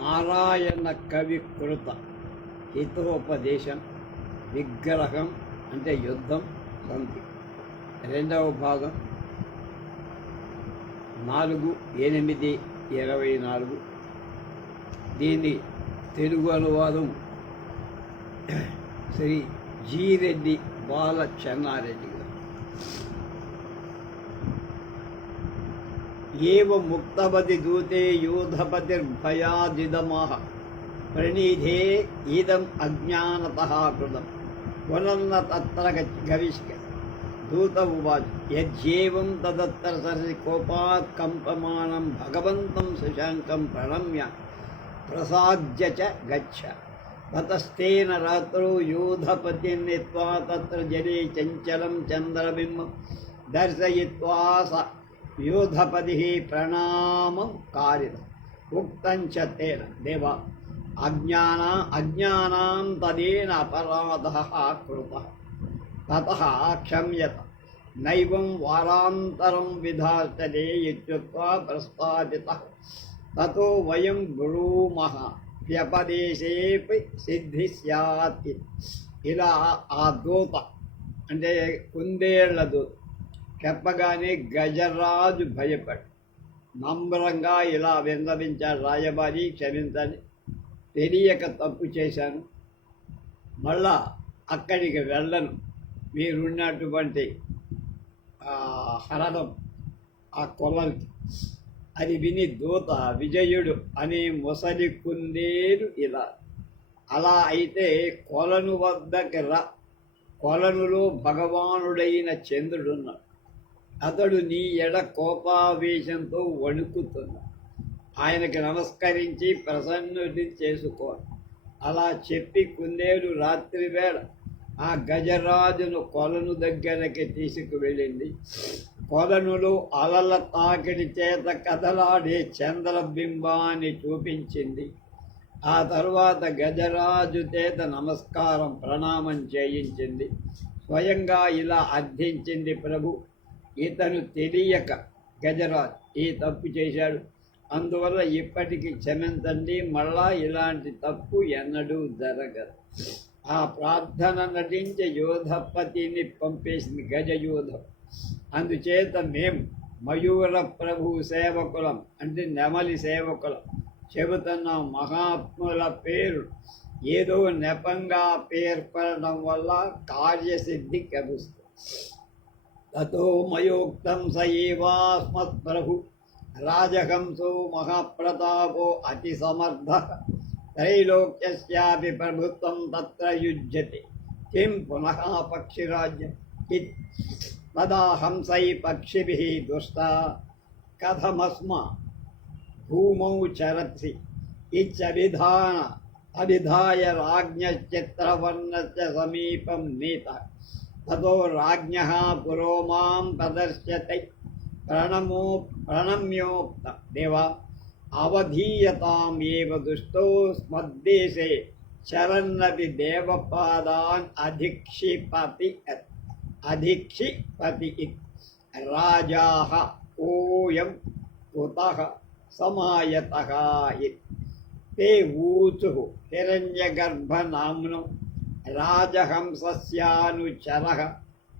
నారాయణ కవి కృత హితోపదేశం విగ్రహం అంటే యుద్ధం సంధి రెండవ భాగం 4/8/24. దీని తెలుగు అనువాదం శ్రీ జి రెడ్డి బాల చెన్నారెడ్డి గారు. ఏవ ముక్తపతి దూతే యూధపతిర్భయాదిదమః ప్రణీధే ఇదం అజ్ఞానతః కృతం పునర్న తత్ర గవిష్క దూత ఉవాచ యజ్జేవం తదత్ర సరసి కోపాత్ కంపమానం భగవంతం శశాంకం ప్రణమ్య ప్రసాద్య చ గచ్చ తతస్తేన రాత్రౌ యూధపతిం నీత్వా తత్ర జనే చంచలం చంద్రబింబం దర్శయిత్వా స యూధపతి ప్రణామం కారిత ఉక్తం చ తేన దేవ అజ్ఞానాం తదేన అపరాధః కృతః తతః క్షమ్యత నైవం వారాంతరం విధాచతే ఇత్యుక్త్వా ప్రస్తాపితః తతో వయం బ్రూమః వ్యపదేశేపి సిద్ధి స్యాత్. ఇలా ఆ దూత అంటే కుందేళ్ల దూత చెప్పగానే గజరాజు భయపడి నమ్రంగా ఇలా విన్నవించాడు, రాయబారి క్షమించండి, తెలియక తప్పు చేశాను, మళ్ళా అక్కడికి వెళ్ళను, మీరున్నటువంటి హరణం ఆ కొలకి. అది విని దూత విజయుడు అనే ముసలి కుందేలు ఇలా, అలా అయితే కొలను వద్దకు రా, కొలనులో భగవానుడైన చంద్రుడున్నాడు, అతడు నీ ఎడ కోపావేశంతో వణుకుతున్నాడు, ఆయనకి నమస్కరించి ప్రసన్నుడి చేసుకో. అలా చెప్పి కుందేలు రాత్రి వేళ ఆ గజరాజును కొలను దగ్గరకి తీసుకువెళ్ళింది. కొలనులో అలల తాకిడి చేత కదలాడే చంద్రబింబాన్ని చూపించింది. ఆ తరువాత గజరాజు చేత నమస్కారం ప్రణామం చేయించింది. స్వయంగా ఇలా అర్థించింది, ప్రభు, ఇతను తెలియక గజరాజు ఈ తప్పు చేశాడు, అందువల్ల ఇప్పటికి క్షమించండి, మళ్ళా ఇలాంటి తప్పు ఎన్నడూ జరగదు. ఆ ప్రార్థన నటించి యోధపతిని పంపేసింది గజయూధం. అందుచేత మేము మయూర ప్రభు సేవకులం అంటే నెమలి సేవకులం చెబుతున్న మహాత్ముల పేరు ఏదో నెపంగా పేర్కొనడం వల్ల కార్యసిద్ధి కలుస్తుంది. తతో మయోక్తం స ఏవాస్మత్ ప్రభు రాజహంసో మహాప్రతాపో అతి సమర్థ త్రైలోక్యస్యాపి ప్రభుత్వం తత్ర యుజ్యతే కిం పునః పక్షిరాజ్యం తదా హంసై పక్షిభిః దుష్టా కథమస్మ భూమౌ చరత్సి అభిధాయ రాజ్ఞశ్చిత్రవర్ణస్య సమీపం నీతః తతో రాజ్ఞః పురో మాం ప్రదర్శ్యతే ప్రణమ్యోక్త దేవా అవధీయతాం ఏవ దుష్టో స్మద్దేశే చరన్నపి దేవపాదాన్ అధిక్షిపతి రాజాః ఓయం కుతః సమాయతః తే ఊచుః హిరణ్యగర్భనామ్నో రాజహంసస్యానుచరః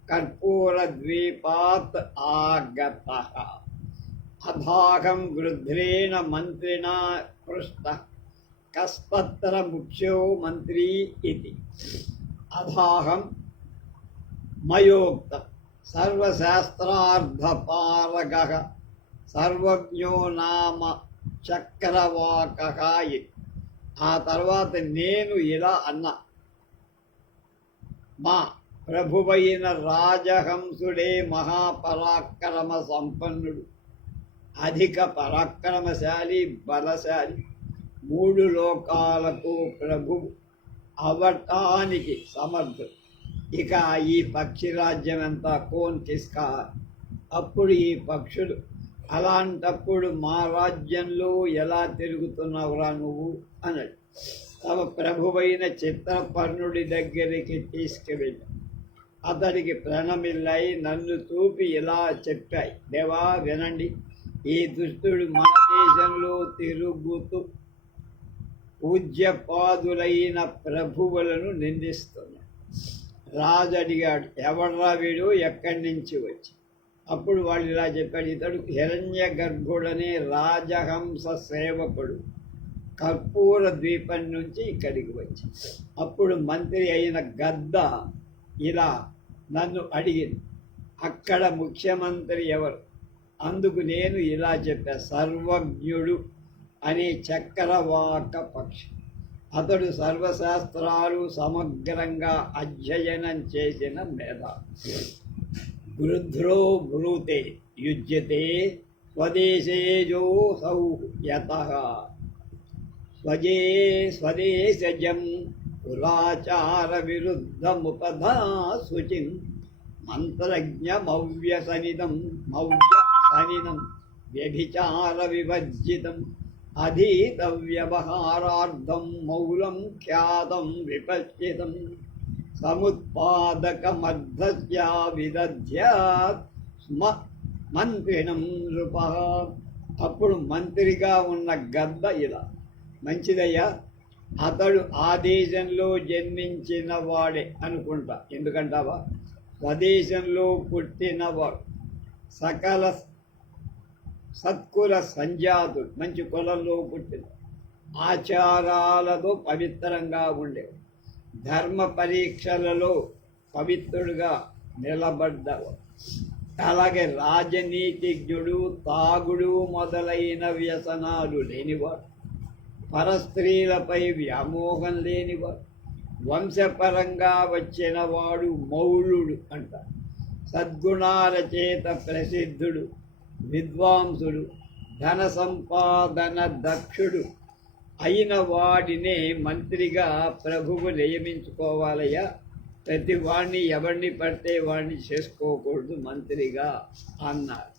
కర్పూరద్వీపాత్ ఆగతః అథాహం వృద్ధేన మంత్రిణా పృష్టః కస్తత్ర ముఖ్యో మంత్రీ ఇతి. అథాహం మయోక్త సర్వశాస్త్రార్థపారగః సర్వజ్ఞో నామ చక్రవాకః ఇతి. ఆ తర్వాత నేను ఇలా అన్నా, మా ప్రభువైన రాజహంసుడే మహాపరాక్రమ సంపన్నుడు, అధిక పరాక్రమశాలి, బలశాలి, 3 లోకాలకు ప్రభువు అవటానికి సమర్థుడు. ఇక ఈ పక్షిరాజ్యం ఎంత కోన్ కిస్కా. అప్పుడు ఈ పక్షులు, అలాంటప్పుడు మా రాజ్యంలో ఎలా తిరుగుతున్నావురా నువ్వు అన్నాడు. తమ ప్రభువైన చిత్రపర్ణుడి దగ్గరికి తీసుకువెళ్ళి అతడికి ప్రణమిల్లాయి, నన్ను చూపి ఇలా చెప్పాయి, దేవా వినండి, ఈ దుష్టుడు మన దేశంలో తిరుగుతూ పూజ్యపాదులైన ప్రభువులను నిందిస్తున్నాడు. రాజు అడిగాడు, ఎవడ్రా వీడు, ఎక్కడి నుంచి వచ్చి? అప్పుడు వాళ్ళు ఇలా చెప్పాడు, ఇతడు హిరణ్య గర్భుడనే రాజహంస సేవకుడు, కర్పూర ద్వీపం నుంచి ఇక్కడికి వచ్చి. అప్పుడు మంత్రి అయిన గద్ద ఇలా నన్ను అడిగింది, అక్కడ ముఖ్యమంత్రి ఎవరు? అందుకు నేను ఇలా చెప్పా, సర్వజ్ఞుడు అనే చక్రవాక పక్షి. అతడు సర్వశాస్త్రాలు సమగ్రంగా అధ్యయనం చేసిన మేధావి. గృధ్రో బ్రూతే యుజ్యతే స్వదేశేజోసౌ యతః స్వదేశజం కులాచార విరుద్ధముపధా శుచిం మంత్రజ్ఞమవ్యసనిదం వ్యభిచార వివర్జితం అధీతవ్యవహారార్థం మౌలం ఖ్యాతం విపశ్చితం సముత్పాదకమర్ధస్య విదధ్యాత్ మంత్రిణం నృప. అప్పుడు మంత్రిగా ఉన్న గద్ద ఇలా, మంచిదయ్యా, అతడు ఆ దేశంలో జన్మించిన వాడే అనుకుంటా. ఎందుకంటావా? స్వదేశంలో పుట్టినవాడు, సకల సత్కుల సంజాతుడు, మంచి కులంలో పుట్టిన, ఆచారాలతో పవిత్రంగా ఉండేవాడు, ధర్మ పరీక్షలలో పవిత్రుడుగా నిలబడ్డవాడు. అలాగే రాజనీతిజ్ఞుడు, తాగుడు మొదలైన వ్యసనాలు లేనివాడు, పరస్త్రీలపై వ్యామోహం లేనివాడు, వంశపరంగా వచ్చినవాడు మౌలుడు అంటారు, సద్గుణాల చేత ప్రసిద్ధుడు, విద్వాంసుడు, ధన సంపాదన దక్షుడు అయిన వాడినే మంత్రిగా ప్రభువు నియమించుకోవాలయ్యా. ప్రతి వాడిని ఎవరిని పడితే వాడిని చేసుకోకూడదు మంత్రిగా అన్నారు.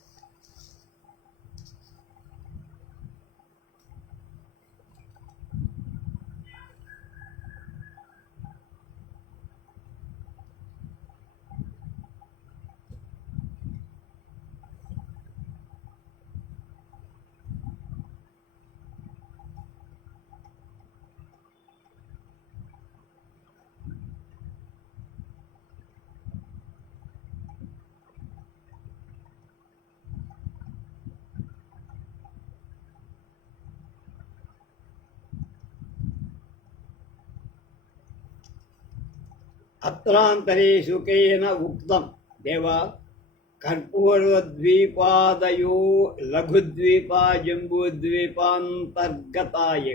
అత్రాంతరే శుకేన ఉక్తం, దేవా, కర్పూరద్వీపాదయో లఘుద్వీపా జంబూద్వీపాంతర్గతాయ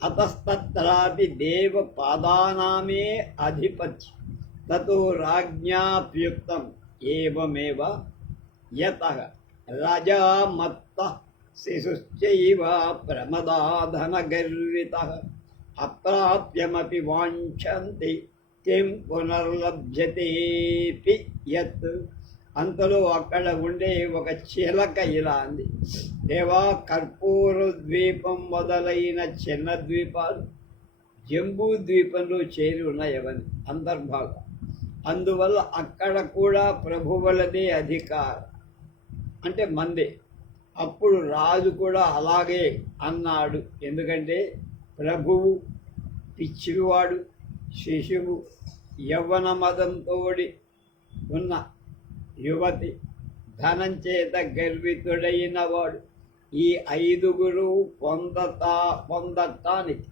అతస్తత్రాపి దేవపాదానామే అధిపత్యం తతో రాజ్ఞాప్యుక్తం ఏవమేవ యతః రాజా మత్తః శిశుశ్చైవ ప్రమదాధనగర్వితః అప్రాప్యమపి వాంఛంతి కిం పునర్లభ్యతేపి యత్. అంతలో అక్కడ ఉండే ఒక చిలక ఇలా అంది, దేవా, కర్పూర ద్వీపం మొదలైన చిన్న ద్వీపాలు జంబూ ద్వీపంలో చేరి ఉన్నాయవని అంతర్భాగం. అందువల్ల అక్కడ కూడా ప్రభువులదే అధికారం, అంటే మందే. అప్పుడు రాజు కూడా అలాగే అన్నాడు. ఎందుకంటే ప్రభువు పిచ్చివాడు, శిశువు, యవ్వన మదంతో ఉన్న యువతి, ధనం చేత గర్వితుడైన వాడు, ఈ ఐదుగురు పొందటానికి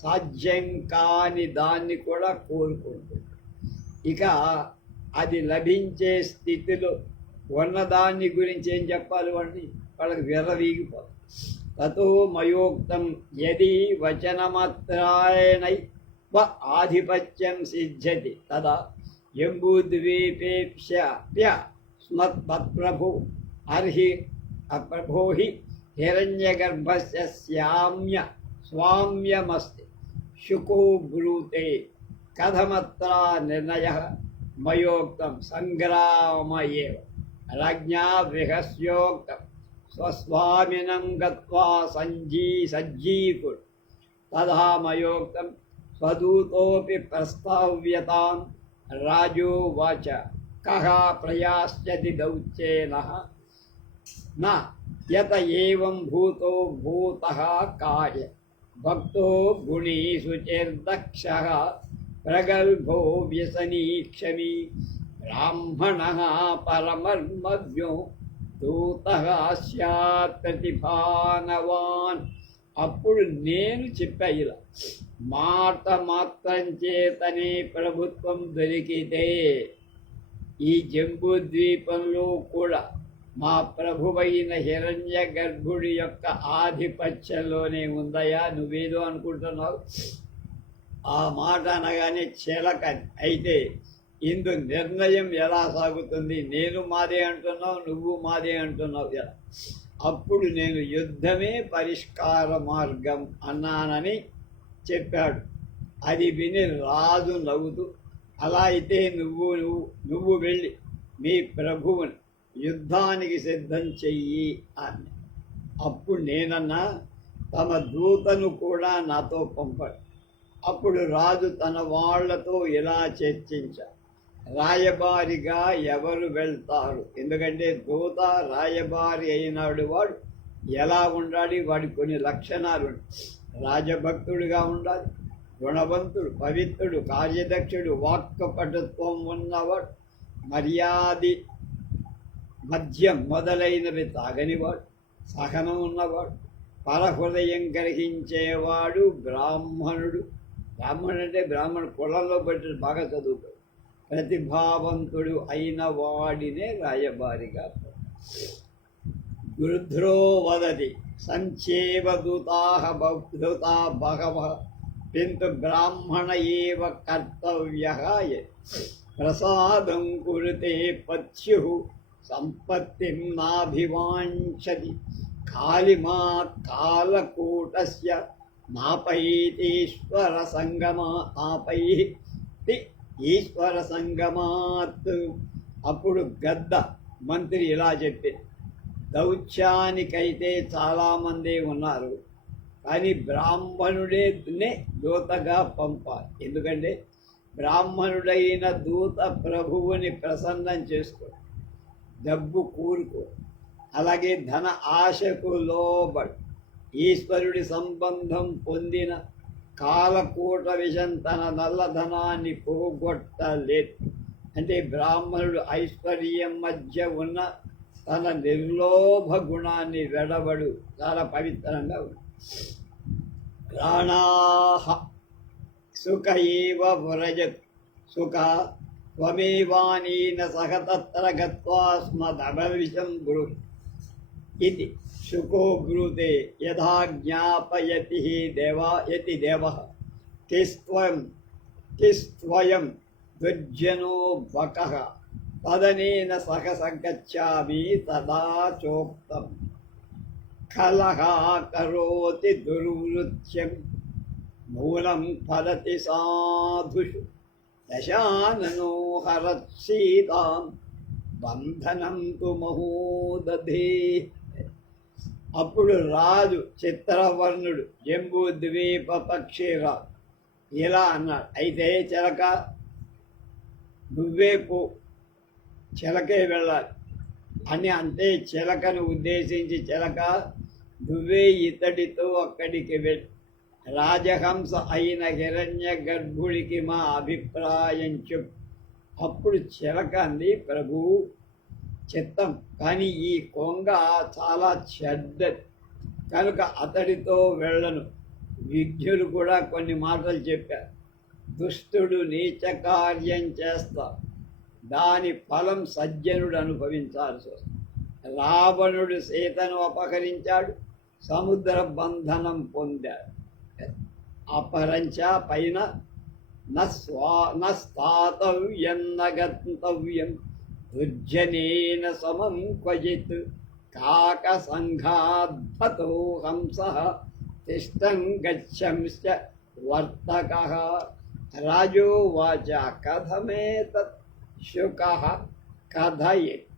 సాధ్యం కాని దాన్ని కూడా కోరుకుంటుంది. ఇక అది లభించే స్థితిలో ఉన్నదాన్ని గురించి ఏం చెప్పాలి? వాళ్ళకి విర్రవీగిపోతుంది. తతో మయోక్తం యది వచనమాత్రాయణై ఆధిపత్యం సిద్ధ్యతి తదా జంబూద్వీపేప్య స్మత్ప్రభు అర్హి అప్రభోహి హిరణ్యగర్భస్య స్వామ్యమస్తి శుకో బ్రూతే కథమత్ర నిర్ణయః మయోక్తం సంగ్రామ ఏవ రాజ్ఞా విహస్యోక్తం స్వస్వామినం గత్వా సజ్జీకుడు తదా మయోక్తం స్వదూతోపి ప్రస్తావ్యతాం రాజోవాచ కః ప్రయాస్యతి దౌత్యేనః న యత ఏవం భూతో భూతః కాయ భక్తో గుణీషు చేర్దక్ష ప్రగల్భో వ్యసనీక్షమి బ్రాహ్మణ పరమర్మవ్యో దూత స్యాత్ ప్రతిభానవాన్. అప్పుడు నేను చెప్పా ఇలా, మాట మాత్రం చేతనే ప్రభుత్వం దొరికితే ఈ జంబూద్వీపంలో కూడా మా ప్రభువైన హిరణ్య గర్భుడి యొక్క ఆధిపత్యంలోనే ఉందయా, నువ్వేదో అనుకుంటున్నావు. ఆ మాట అనగానే చిలక అయితే ఇందు నిర్ణయం ఎలా సాగుతుంది? నేను మాదే అంటున్నావు, నువ్వు మాదే అంటున్నావు ఎలా? అప్పుడు నేను యుద్ధమే పరిష్కార మార్గం అన్నానని చెప్పాడు. అది విని రాజు నవ్వుతూ, అలా అయితే నువ్వు వెళ్ళి మీ ప్రభువుని యుద్ధానికి సిద్ధం చెయ్యి అని. అప్పుడు నేనన్నా, తమ దూతను కూడా నాతో పంపాడు. అప్పుడు రాజు తన వాళ్లతో ఇలా చర్చించాడు, రాయబారిగా ఎవరు వెళ్తారు? ఎందుకంటే దూత రాయబారి అయినాడు వాడు ఎలా ఉండాలి? వాడి కొన్ని లక్షణాలు. రాజభక్తుడిగా ఉండాలి, గుణవంతుడు, పవిత్రుడు, కార్యదక్షుడు, వాక్పటుత్వం ఉన్నవాడు, మర్యాది మద్యం మొదలైనవి తాగనివాడు, సహనం ఉన్నవాడు, పరహృదయం గ్రహించేవాడు, బ్రాహ్మణుడు. బ్రాహ్మణుడు అంటే బ్రాహ్మణ కులంలో బట్టి బాగా చదువుతాడు, ప్రతిభావంతుడు అయిన వాడినే రాయబారిగా. గృధ్రో వదతి సంచేవ దూతా బహవ కింటు బ్రాహ్మణ ఏవ కర్తవ్యః ప్రసాదం కురుతే పత్యు సంపత్తిం నాభివాంఛతి కాళిమాత్ కాలకూటస్య నాపైతీశ్వర ఈశ్వర సంగమాత్. అప్పుడు గద్ద మంత్రి ఇలా చెప్పింది, దౌత్యానికైతే చాలామంది ఉన్నారు, కానీ బ్రాహ్మణుడే దూతగా పంపాలి. ఎందుకంటే బ్రాహ్మణుడైన దూత ప్రభువుని ప్రసన్నం చేసుకో, డబ్బు కూరుకో, అలాగే ధన ఆశకు లోబడు, ఈశ్వరుడి సంబంధం పొందిన కాలకూట విషం తన నల్లధనాన్ని పోగొట్టలేదు. అంటే బ్రాహ్మణుడు ఐశ్వర్యం మధ్య ఉన్న తన నిర్లోభ గుణాన్ని వెడబడు, చాలా పవిత్రంగా ఉంది. ప్రాణాహ సుఖ ఏవ వ్రజత్ సుఖ త్వమేవానీన సహ తత్ర గత్వా స్మదభవిషం గురు ఇది శుకో బ్రూతే యథా జ్ఞాపయతి దేవః కిస్త్వయం దుర్జనో బకః తదనేన సహ సంగచ్చామి తదా చోక్తం కలహ కరోతి దుర్వృత్యం మూలం ఫలతి సాధుషు దశాననో హరత్సీతాం బంధనం తు మహోదధే. అప్పుడు రాజు చిత్రవర్ణుడు జంబూద్వీప పక్షిరాజు ఇలా అన్నాడు, అయితే చిలక నువ్వే పో, చిలకే వెళ్ళాలి అని అంటే చిలకను ఉద్దేశించి, చిలక నువ్వే ఇతడితో అక్కడికి వెళ్ళి రాజహంస అయిన హిరణ్య గర్భుడికి మా అభిప్రాయం చెప్పు. అప్పుడు చిలక అంది, ప్రభు చిత్తం, కానీ ఈ కొంగ చాలా చెడ్డది కనుక అతడితో వెళ్ళను. విజ్ఞులు కూడా కొన్ని మాటలు చెప్పారు, దుష్టుడు నీచ కార్యం చేస్తా, దాని ఫలం సజ్జనుడు అనుభవించాల్సి వస్తుంది. రావణుడు సీతను అపహరించాడు, సముద్ర బంధనం పొందాడు. అపహరించ పైన నస్తాతవ్యం నగంతవ్యం దుర్జనేన సమం క్వచిత్ కాక సంఘాద్భతో హంసః తిష్టం గచ్చంశ్చ వర్తకః. రాజోవాచ కథమేతత్ శుకః కథయేత్.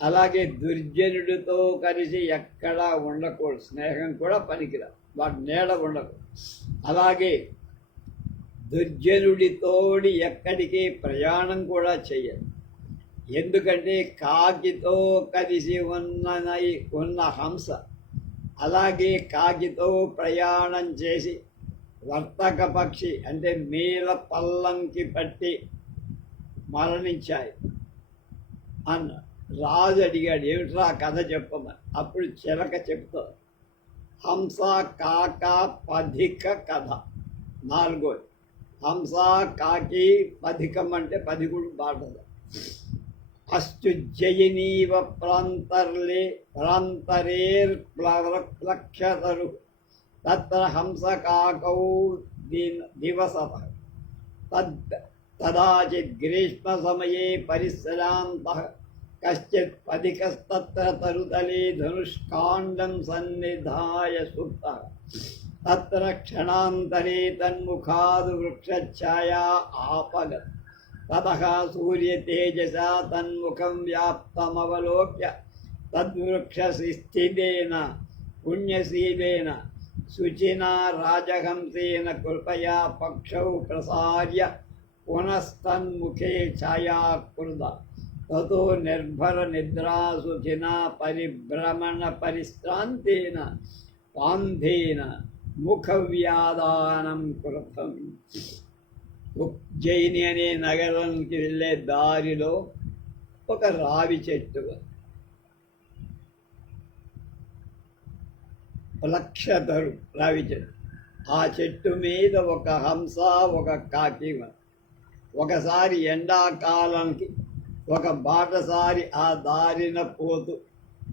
అలాగే దుర్జనుడితో కలిసి ఎక్కడా ఉండకూడదు, స్నేహం కూడా పనికిరాదు, వాటి నీడ ఉండకూడదు. అలాగే దుర్జనుడితోడి ఎక్కడికి ప్రయాణం కూడా చెయ్యదు. ఎందుకంటే కాకితో కలిసి ఉన్న హంస అలాగే కాకితో ప్రయాణం చేసి వర్తక పక్షి అంటే మీల పల్లంకి పట్టి మరణించాయి అన్న. రాజు అడిగాడు, ఏమిట్రా కథ చెప్పమని. అప్పుడు చిలక చెప్తాడు, హంస కాక పథిక కథ. నాలుగోది హంస కాకి పథికం అంటే పథికుడు బాటలు. అశ్చుజ్జయినీవ ప్రాంతరేర్ప్లక్షతరు తత్ర హంసకాకౌ దివసత తదాచిత్ గ్రీష్మసమయే పరిశ్రాంతః కశ్చిత్ పథికస్తత్ర తరుతలే ధనుష్కాండం సన్నిధాయ సుప్తః తత్ర క్షణాంతరే తన్ముఖాద్ వృక్షఛాయా ఆపగత్ తతః సూర్యతేజసా తన్ముఖం వ్యాప్తమవలోక్య తద్వృక్షస్థితేన పుణ్యశీలేన శుచినా రాజహంసేన కృపయా పక్షౌ ప్రసార్య పునస్తన్ముఖే ఛాయాకృత తతో నిర్భర నిద్రా శుచినా పరిభ్రమణ పరిశ్రాంతేన పాంధేన ముఖవ్యాదానం కృతం. ఉజ్జయిని అనే నగరానికి వెళ్ళే దారిలో ఒక రావి చెట్టు, లక్షధరు రావి చెట్టు. ఆ చెట్టు మీద ఒక హంస ఒక కాకి. ఒకసారి ఎండాకాలానికి ఒక బాటసారి ఆ దారిన పోతూ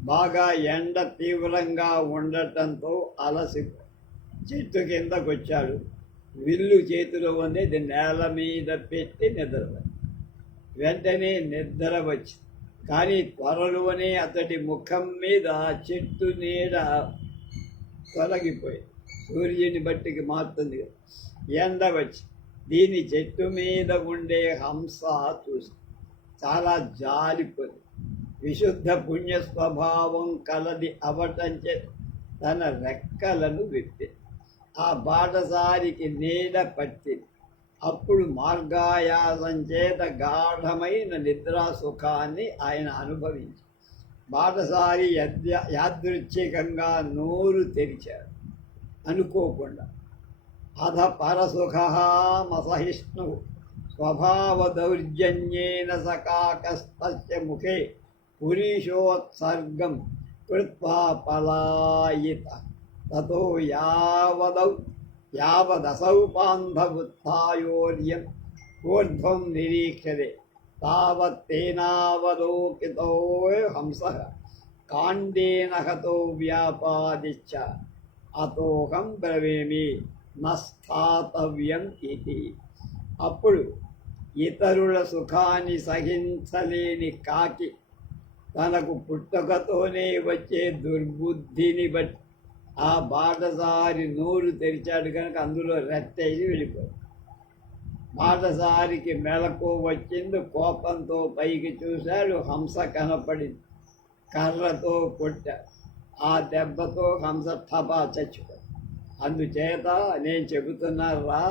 బాగా ఎండ తీవ్రంగా ఉండటంతో అలసిపో చెట్టు కిందకు వచ్చాడు. విల్లు చేతిలో ఉంది, నేల మీద పెట్టి నిద్రపోయి వెంటనే నిద్ర వచ్చింది. కానీ త్వరలోనే అతడి ముఖం మీద చెట్టు నీడ తొలగిపోయి సూర్యుని బట్టికి మారుతుంది కదా, ఎండ వచ్చి దీని చెట్టు మీద ఉండే హంస చూసి చాలా జాలిపోయింది. విశుద్ధ పుణ్య స్వభావం కలది అవటంచే తన రెక్కలను విప్పి ఆ బాటసారికి నీడ పట్టింది. అప్పుడు మార్గాయాసం చేత గాఢమైన నిద్రా సుఖాన్ని ఆయన అనుభవించి బాటసారి యాదృచ్ఛికంగా నోరు తెరిచాడు అనుకోకుండా. అధ పరసుఖమసహిష్ణు స్వభావ దౌర్జన్యేన సకాకస్తస్య ముఖే పురీషోత్సర్గం కృత్వా పలాయిత తతో యావదసౌ పాంధవుత్థాయోర్యం ఊర్ధ్వం నిరీక్షతే తావత్తేనావలోకితో హంసః కాండేన హతో వ్యాపాదిచ్చ అతోహం బ్రవీమి నస్థాతవ్యం ఇది. అప్పుడు ఇతరుల సుఖాన్ని సహించలేని కాకి తనకు పుట్టుకతోనే వచ్చే దుర్బుద్ధిని బట్టి ఆ బాటసారి నోరు తెరిచాడు కనుక అందులో రెట్టయి వెళ్ళిపోయాడు. బాటసారికి మెలకు వచ్చింది, కోపంతో పైకి చూశాడు, హంస కనపడింది. కర్రతో కొట్టాడు. ఆ దెబ్బతో హంస ఠపా చచ్చిపోయాడు. అందుచేత నేను చెబుతున్నారా,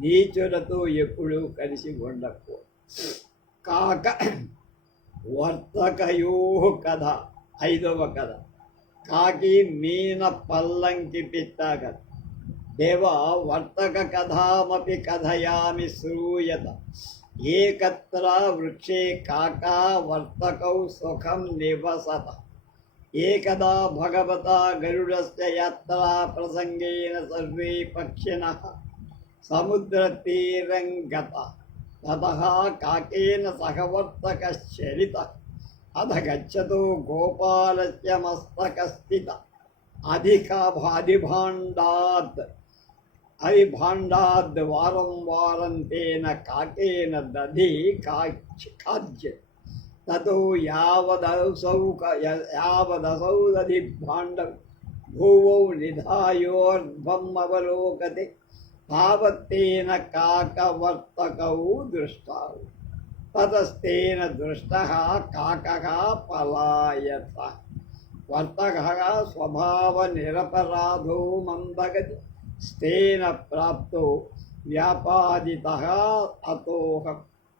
నీచులతో ఎప్పుడూ కలిసి ఉండకూడదు. కాక వర్తకయో కథ. ఐదవ కథ కాకి మీన పల్లంకి పిట్ట కథ. దేవ వర్తక కథామపి కథయామి శ్రూయత. ఏకత్ర వృక్షే కాకా వర్తకౌ సుఖం నివసత. ఏకదా భగవతా గరుడస్య యాత్రా ప్రసంగేన సర్వే పక్షిణః సముద్రతీరం గతః తతః కాకేన సహ వర్తకశ్చరితః అధ గచ్చతో గోపాలస్య మస్తకస్థితః అధిభాండాద్ వారం వారం తేన కాకేన దధి ఖాద్య తతో యావదసౌ దధిభాండం భూవౌ నిధాయోర్ధ్వం అవలోకతే తావత్తేన కాకవర్తకౌ దృష్టౌ తతస్తేన దృష్టః కాకః పలాయత. వర్తకః స్వభావ నిరపరాధో మందగతి స్థేన ప్రాప్తో వ్యాపాదితః అతోహం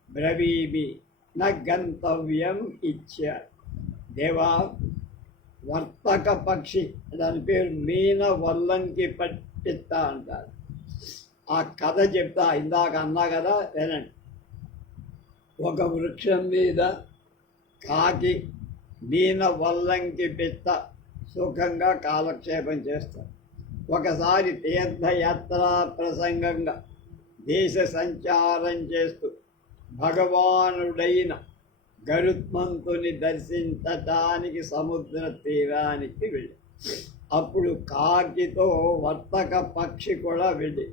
బ్రవీమి న గంతవ్యం ఇచ్య. దేవా వర్తక పక్షి, దాని పేరు మీన వల్లంకి పిట్ట అంటారు. ఆ కథ చెప్తా, ఇందాక అన్నా కదా, వినండి. ఒక వృక్షం మీద కాకి మీన వల్లంకి పిట్ట సుఖంగా కాలక్షేపం చేస్తారు. ఒకసారి తీర్థయాత్ర ప్రసంగంగా దేశ సంచారం చేస్తూ భగవానుడైన గరుత్మంతుని దర్శించటానికి సముద్ర తీరానికి వెళ్ళి, అప్పుడు కాకితో వర్తక పక్షి కూడా వెళ్ళి,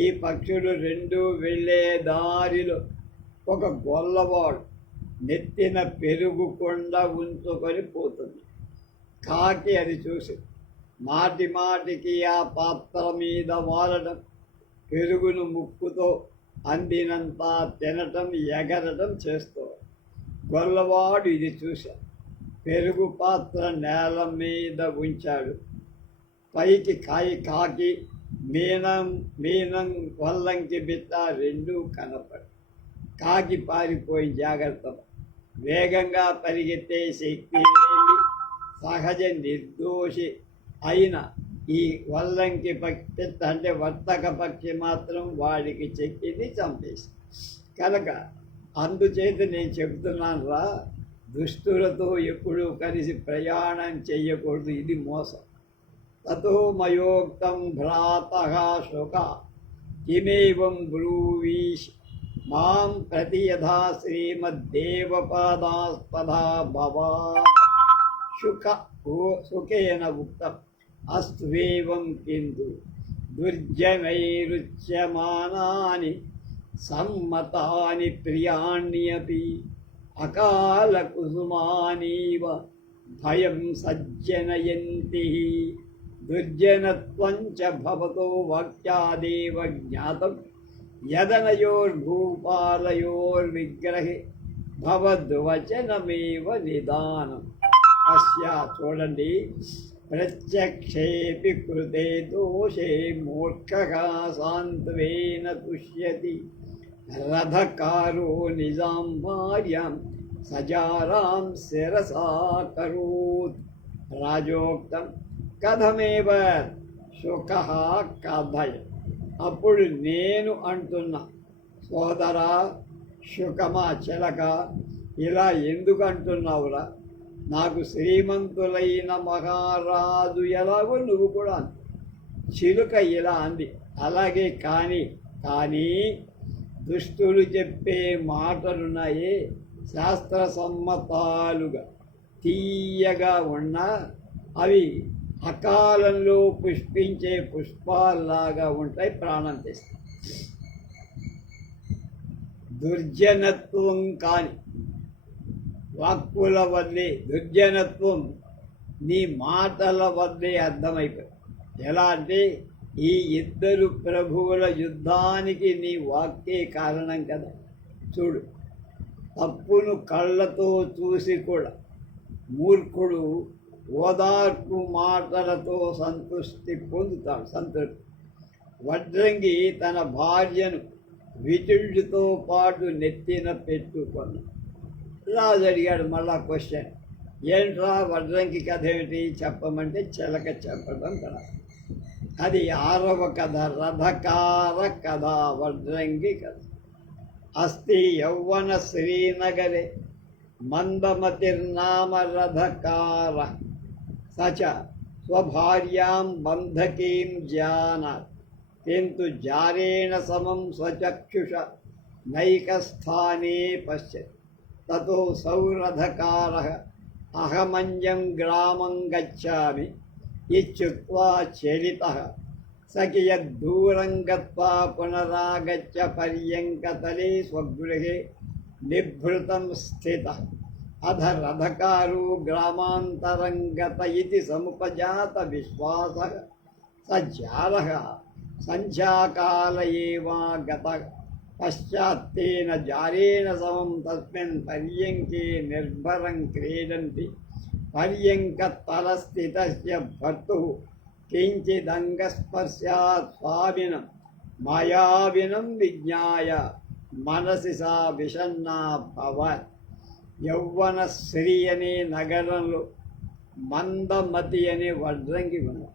ఈ పక్షులు రెండు వెళ్ళే దారిలో ఒక గొల్లవాడు నెత్తిన పెరుగు కొండ ఉంచుకొని పోతుంది. కాకి అది చూసి మాటి మాటికి ఆ పాత్ర మీద వాలడం, పెరుగును ముక్కుతో అందినంత తినటం, ఎగరటం చేస్తూ గొల్లవాడు ఇది చూశాడు. పెరుగు పాత్ర నేల మీద ఉంచాడు. పైకి కాకి మీనం వల్లంకి బిట్ట రెండూ కనపడి కాకి పారిపోయి జాగ్రత్త. వేగంగా పరిగెత్తే శక్తి లేని సహజ నిర్దోషి అయిన ఈ వల్లంకి పిట్ట అంటే వర్తక పక్షి మాత్రం వాడికి చెక్కింది, చంపేసి. కనుక అందుచేత నేను చెబుతున్నాను రా, దుస్తులతో ఎప్పుడూ కలిసి ప్రయాణం చెయ్యకూడదు, ఇది మోసం. తతో మయోక్తం భ్రాతః శుక కిమేవం బ్రూవీష్ మాం ప్రతి యథా శ్రీమద్దేవపాదాస్పదా భవా. సుఖేన ఉక్తం అస్త్వేవం కింటు దుర్జనైరుచ్యమానాని సమ్మతాని ప్రియాణ్యపి అకాల కుసుమానీవ భయం సజ్జనయంతి. దుర్జనత్వం చ భవతో వాక్యాదేవ జ్ఞాతం యదనయోర్భూపాలయోర్విగ్రహే భవద్వచనమేవ నిదానం. అస్యా చూడండి, ప్రత్యక్షేపి కృతే దోషే మూర్ఖః సాంత్వేన తుష్యతి. రథకారో నిజాం భార్యాం సజారాం శిరసా కరోత్. రాజోక్తం కథమేవ శుకః కథయ. అప్పుడు నేను అంటున్నా, సోదరా శుకమా చిలక, ఇలా ఎందుకు అంటున్నావురా? నాకు శ్రీమంతులైన మహారాజు ఎలాగో నువ్వు కూడా అంది. చిలుక ఇలా అంది, అలాగే కానీ దుష్టులు చెప్పే మాటలున్నాయే, శాస్త్ర సమ్మతాలుగా తీయగా ఉన్నా అవి అకాలంలో పుష్పించే పుష్పాల్లాగా ఉంటాయి, ప్రాణం తెస్తాయి. దుర్జనత్వం కాని వాక్కుల వల్లే, దుర్జనత్వం నీ మాటల వల్లే అర్థమైపోయి. ఎలా అంటే, ఈ ఇద్దరు ప్రభువుల యుద్ధానికి నీ వాక్కే కారణం కదా. చూడు, తప్పును కళ్ళతో చూసి కూడా మూర్ఖుడు ఓదార్పు మాటలతో సంతృప్తి పొందుతాడు. సంతృప్తి. వడ్రంగి తన భార్యను విటుడితో పాటు నెత్తిన పెట్టుకున్నాడు. రాజు అడిగాడు మళ్ళా క్వశ్చన్, ఏంట్రా వడ్రంగి కథ ఏమిటి చెప్పమంటే, చిలక చెప్పడం కదా. అది 6వ కథ, రథకార కథ, వడ్రంగి కథ. అస్తి యౌవన శ్రీనగరే మందమతిర్నామ రథకార సచ స్వభార్యాం బంధకీం జానాత్ కింతు జారేణ సమం స్వచక్షుష నైకస్థానే పశ్యతి. తతో సౌరథకారః అహమంజం గ్రామం గచ్చామి ఇత్యుక్త్వా చలితః సకియద్దూరం గత్వా పునరాగచ్చ పర్యంకతలే స్వగృహే నిభృతం స్థితః. అధ రథకారో గ్రామాంతరం గత ఇతి సముపజాత విశ్వాసః స జారః సంధ్యాకాల ఏవాగతః. పశ్చాత్తేన జారేణ సమం తస్మిన్ పర్యంకే నిర్భరం క్రీడంతి. పర్యంకతలస్థితస్య భర్తుః కించిదంగస్పర్శాత్ స్వామినం మాయావినం విజ్ఞాయ మనసి సా విషన్నా భవత్. యౌవన శ్రీ అనే నగరంలో మందమతి అనే వడ్రంగి ఉన్నాడు.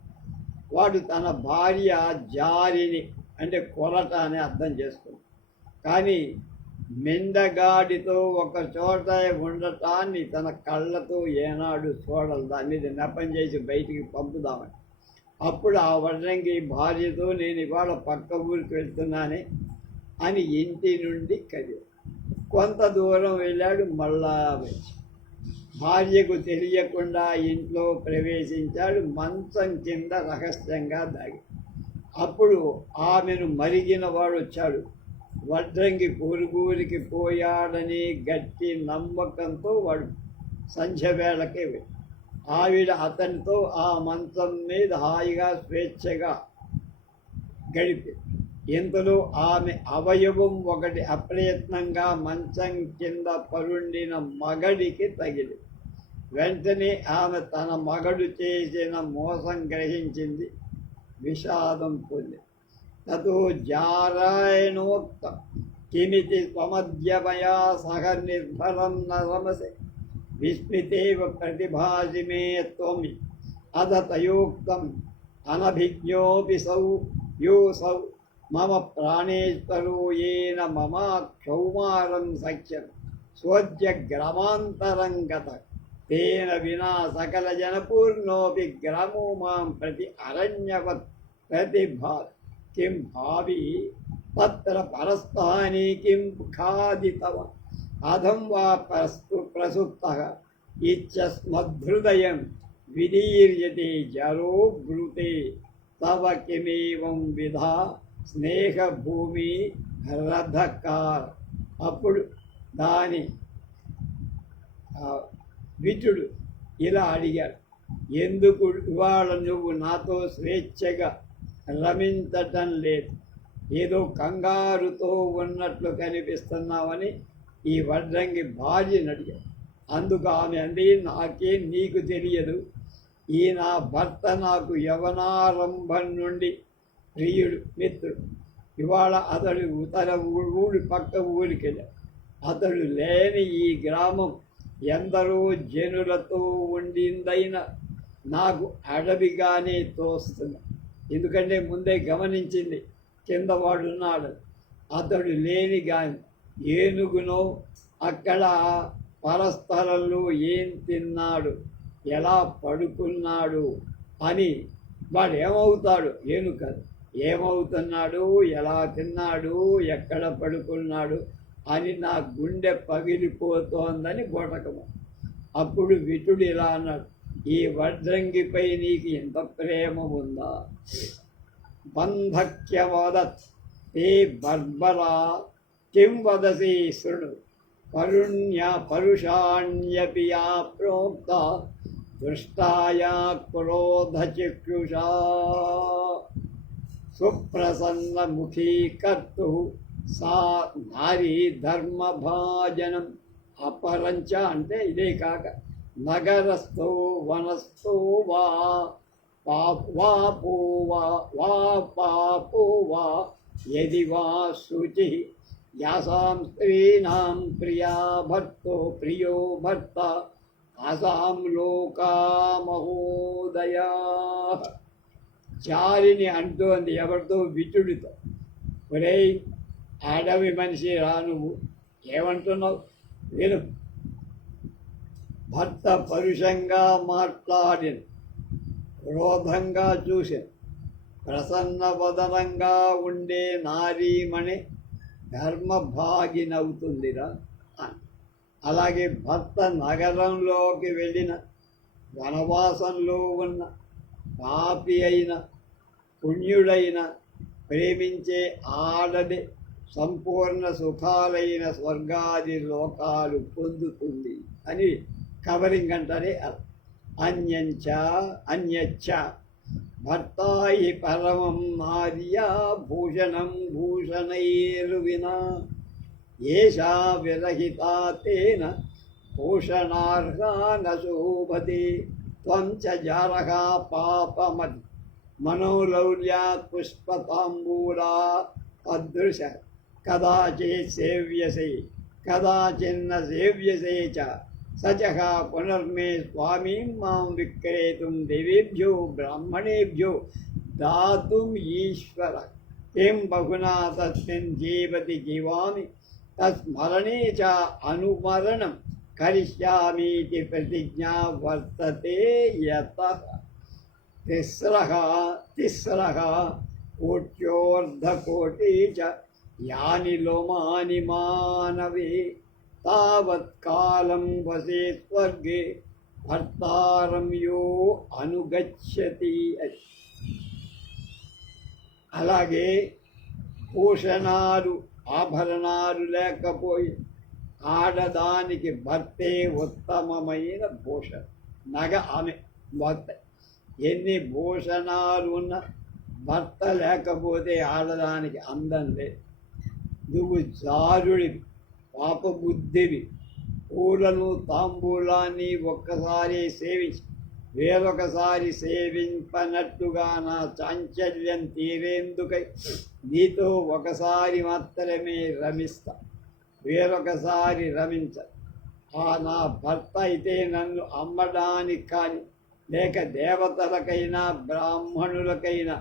వాడు తన భార్య జారిని అంటే కొరట అని అర్థం చేసుకుంది. కానీ మెండగాడితో ఒక చోట ఉండటాన్ని తన కళ్ళతో ఏనాడు చూడదు. దాన్ని నెపం చేసి బయటికి పంపుదామని. అప్పుడు ఆ వడ్రంగి భార్యతో నేను ఇవాళ పక్క ఊరికి వెళ్తున్నానే అని ఇంటి నుండి కదిలి కొంత దూరం వెళ్ళాడు. మళ్ళా వచ్చి భార్యకు తెలియకుండా ఇంట్లో ప్రవేశించాడు. మంచం కింద రహస్యంగా దాగి. అప్పుడు ఆమెను మరిగిన వాడు వచ్చాడు. వడ్రంగి పొరుగురికి పోయాడని గట్టి నమ్మకంతో వాడు సంధ్య వేళకే వెళ్ళి ఆవిడ అతనితో ఆ మంచం మీద హాయిగా స్వేచ్ఛగా గడిపి ఇంతలో ఆమె అవయవం ఒకటి అప్రయత్నంగా మంచం కింద పరుండిన మగడికి తగిలి. వెంటనే ఆమె తన మగడు చేసిన మోసం గ్రహించింది, విషాదం పొంది. తతో జారాయణోక్త కిమితి త్వమద్యమయా సహ నిర్భరం నరమసే విస్మితేవ ప్రతిభాసి మే త్వమి అధ తయోక్తం అనభిజ్ఞోపి సౌ మమ ప్రాణేశ్వరో येन మమ క్షౌమారం సఖ్యం స్వోద్యగ్రామాంతరం గత తేన వినా సకల జనపూర్ణోపి గ్రామో మాం ప్రతి అరణ్యవత్ ప్రతిభా కిం భావి తత్ర పరస్థాని కిం ఖాదితవ అధం వా ప్రసుప్తః ఇత్యస్మద్ధృదయం విదీర్యతే జరో బ్రూతే తవ కిమేవం విధా స్నేహభూమి రథకార్. అప్పుడు దాని విటుడు ఇలా అడిగాడు, ఎందుకు ఇవాళ నువ్వు నాతో స్వేచ్ఛగా రమించటం లేదు? ఏదో కంగారుతో ఉన్నట్లు కనిపిస్తున్నావని ఈ వడ్రంగి భార్యను అడిగాడు. అందుకు ఆమె అంది, నాకేం నీకు తెలియదు. ఈ నా భర్త నాకు యవనారంభం నుండి ప్రియుడు, మిత్రుడు. ఇవాళ అతడు ఉత్తర ఊరి పక్క ఊరికి వెళ్ళాడు. అతడు లేని ఈ గ్రామం ఎందరో జనులతో ఉండిందైనా నాకు అడవిగానే తోస్తుంది. ఎందుకంటే ముందే గమనించింది కింద వాడున్నాడు. అతడు లేని గాని ఏనుగునో అక్కడ పరస్థలంలో ఏం తిన్నాడు, ఎలా పడుకున్నాడు అని, వాడు ఏమవుతాడు ఏనుగు కాదు, ఏమవుతున్నాడు, ఎలా తిన్నాడు, ఎక్కడ పడుకున్నాడు అని నా గుండె పగిలిపోతోందని బోటకము. అప్పుడు విటుడు ఇలా అన్నాడు, ఈ వడ్రంగిపై నీకు ఎంత ప్రేమ ఉందా? బంధక్యవదత్ ఏ బర్బరా కిం వదసి శృణు పరుషాణ్యపి యా ప్రోక్త దృష్టాయా క్రోధచిక్షుషా సుప్రసన్నముఖీ కర్తు సా నారీ ధర్మభాజనం అపరంచ. అంటే ఇదే కాక నగరస్థో వనస్థో వా పాపో వా యది వా శుచి యాసాం స్త్రీణాం ప్రియో భర్త ఆసాం లోకా మహోదయా. జారిని అంటోంది ఎవరితో? విటుడితో. ఒరే అడవి మనిషి రా, నువ్వు ఏమంటున్నావు విను. భర్త పరుషంగా మాట్లాడిన, క్రోధంగా చూసిన, ప్రసన్నవదనంగా ఉండే నారీమణి ధర్మభాగినవుతుందిరా. అలాగే భర్త నగరంలోకి వెళ్ళిన, వనవాసంలో ఉన్న, పాపి అయిన, పుణ్యుడైన ప్రేమించే ఆడది సంపూర్ణ సుఖాలైన స్వర్గాది లోకాలు పొందుతుంది అని కవరింగ్ అంటారే. అన్యచ్చ భర్తాయి పరమం నార్యా భూషణం భూషణైర్వినా ఏషా విరహితా తేన భూషణార్హా న శోభతే త్వం చ జారః పాపమద్ మనోలౌల్యాత్ పుష్పతాంబూలా తదృశ కదాచిత్ సేవ్యసే కదాచిన్న సేవ్యసే చ సచహ పునర్మే స్వామీం మాం విక్రేతుం దేవేభ్యో బ్రాహ్మణేభ్యో దాతుం ఈశ్వర కిం బహునా తస్మిన్ జీవతి జీవామి తస్మరణే చ అనుమరణం కరిష్యామీతి ప్రతిజ్ఞా వర్తతే యతః. తిస్రః కోట్యోర్ధకోటి చ యాని లోమాని మానవే తావత్ కాలం వసే స్వర్గే భర్తారం యో అనుగచ్చతి. అలాగే భూషణాలు ఆభరణాలు లేకపోయి ఆడదానికి భర్తే ఉత్తమమైన భూషణ. నగ ఆమె భర్త. ఎన్ని భూషణాలు ఉన్న భర్త లేకపోతే ఆడదానికి అందం లేదు. నువ్వు జారుడివి, పాపబుద్ధివి. పూలను తాంబూలాన్ని ఒక్కసారి సేవించి వేరొకసారి సేవింపనట్టుగా నా చాంచల్యం తీరేందుకై నీతో ఒకసారి మాత్రమే రమిస్తా, వేరొకసారి రమించ. నా భర్త అయితే నన్ను అమ్మడానికి కానీ లేక దేవతలకైనా బ్రాహ్మణులకైనా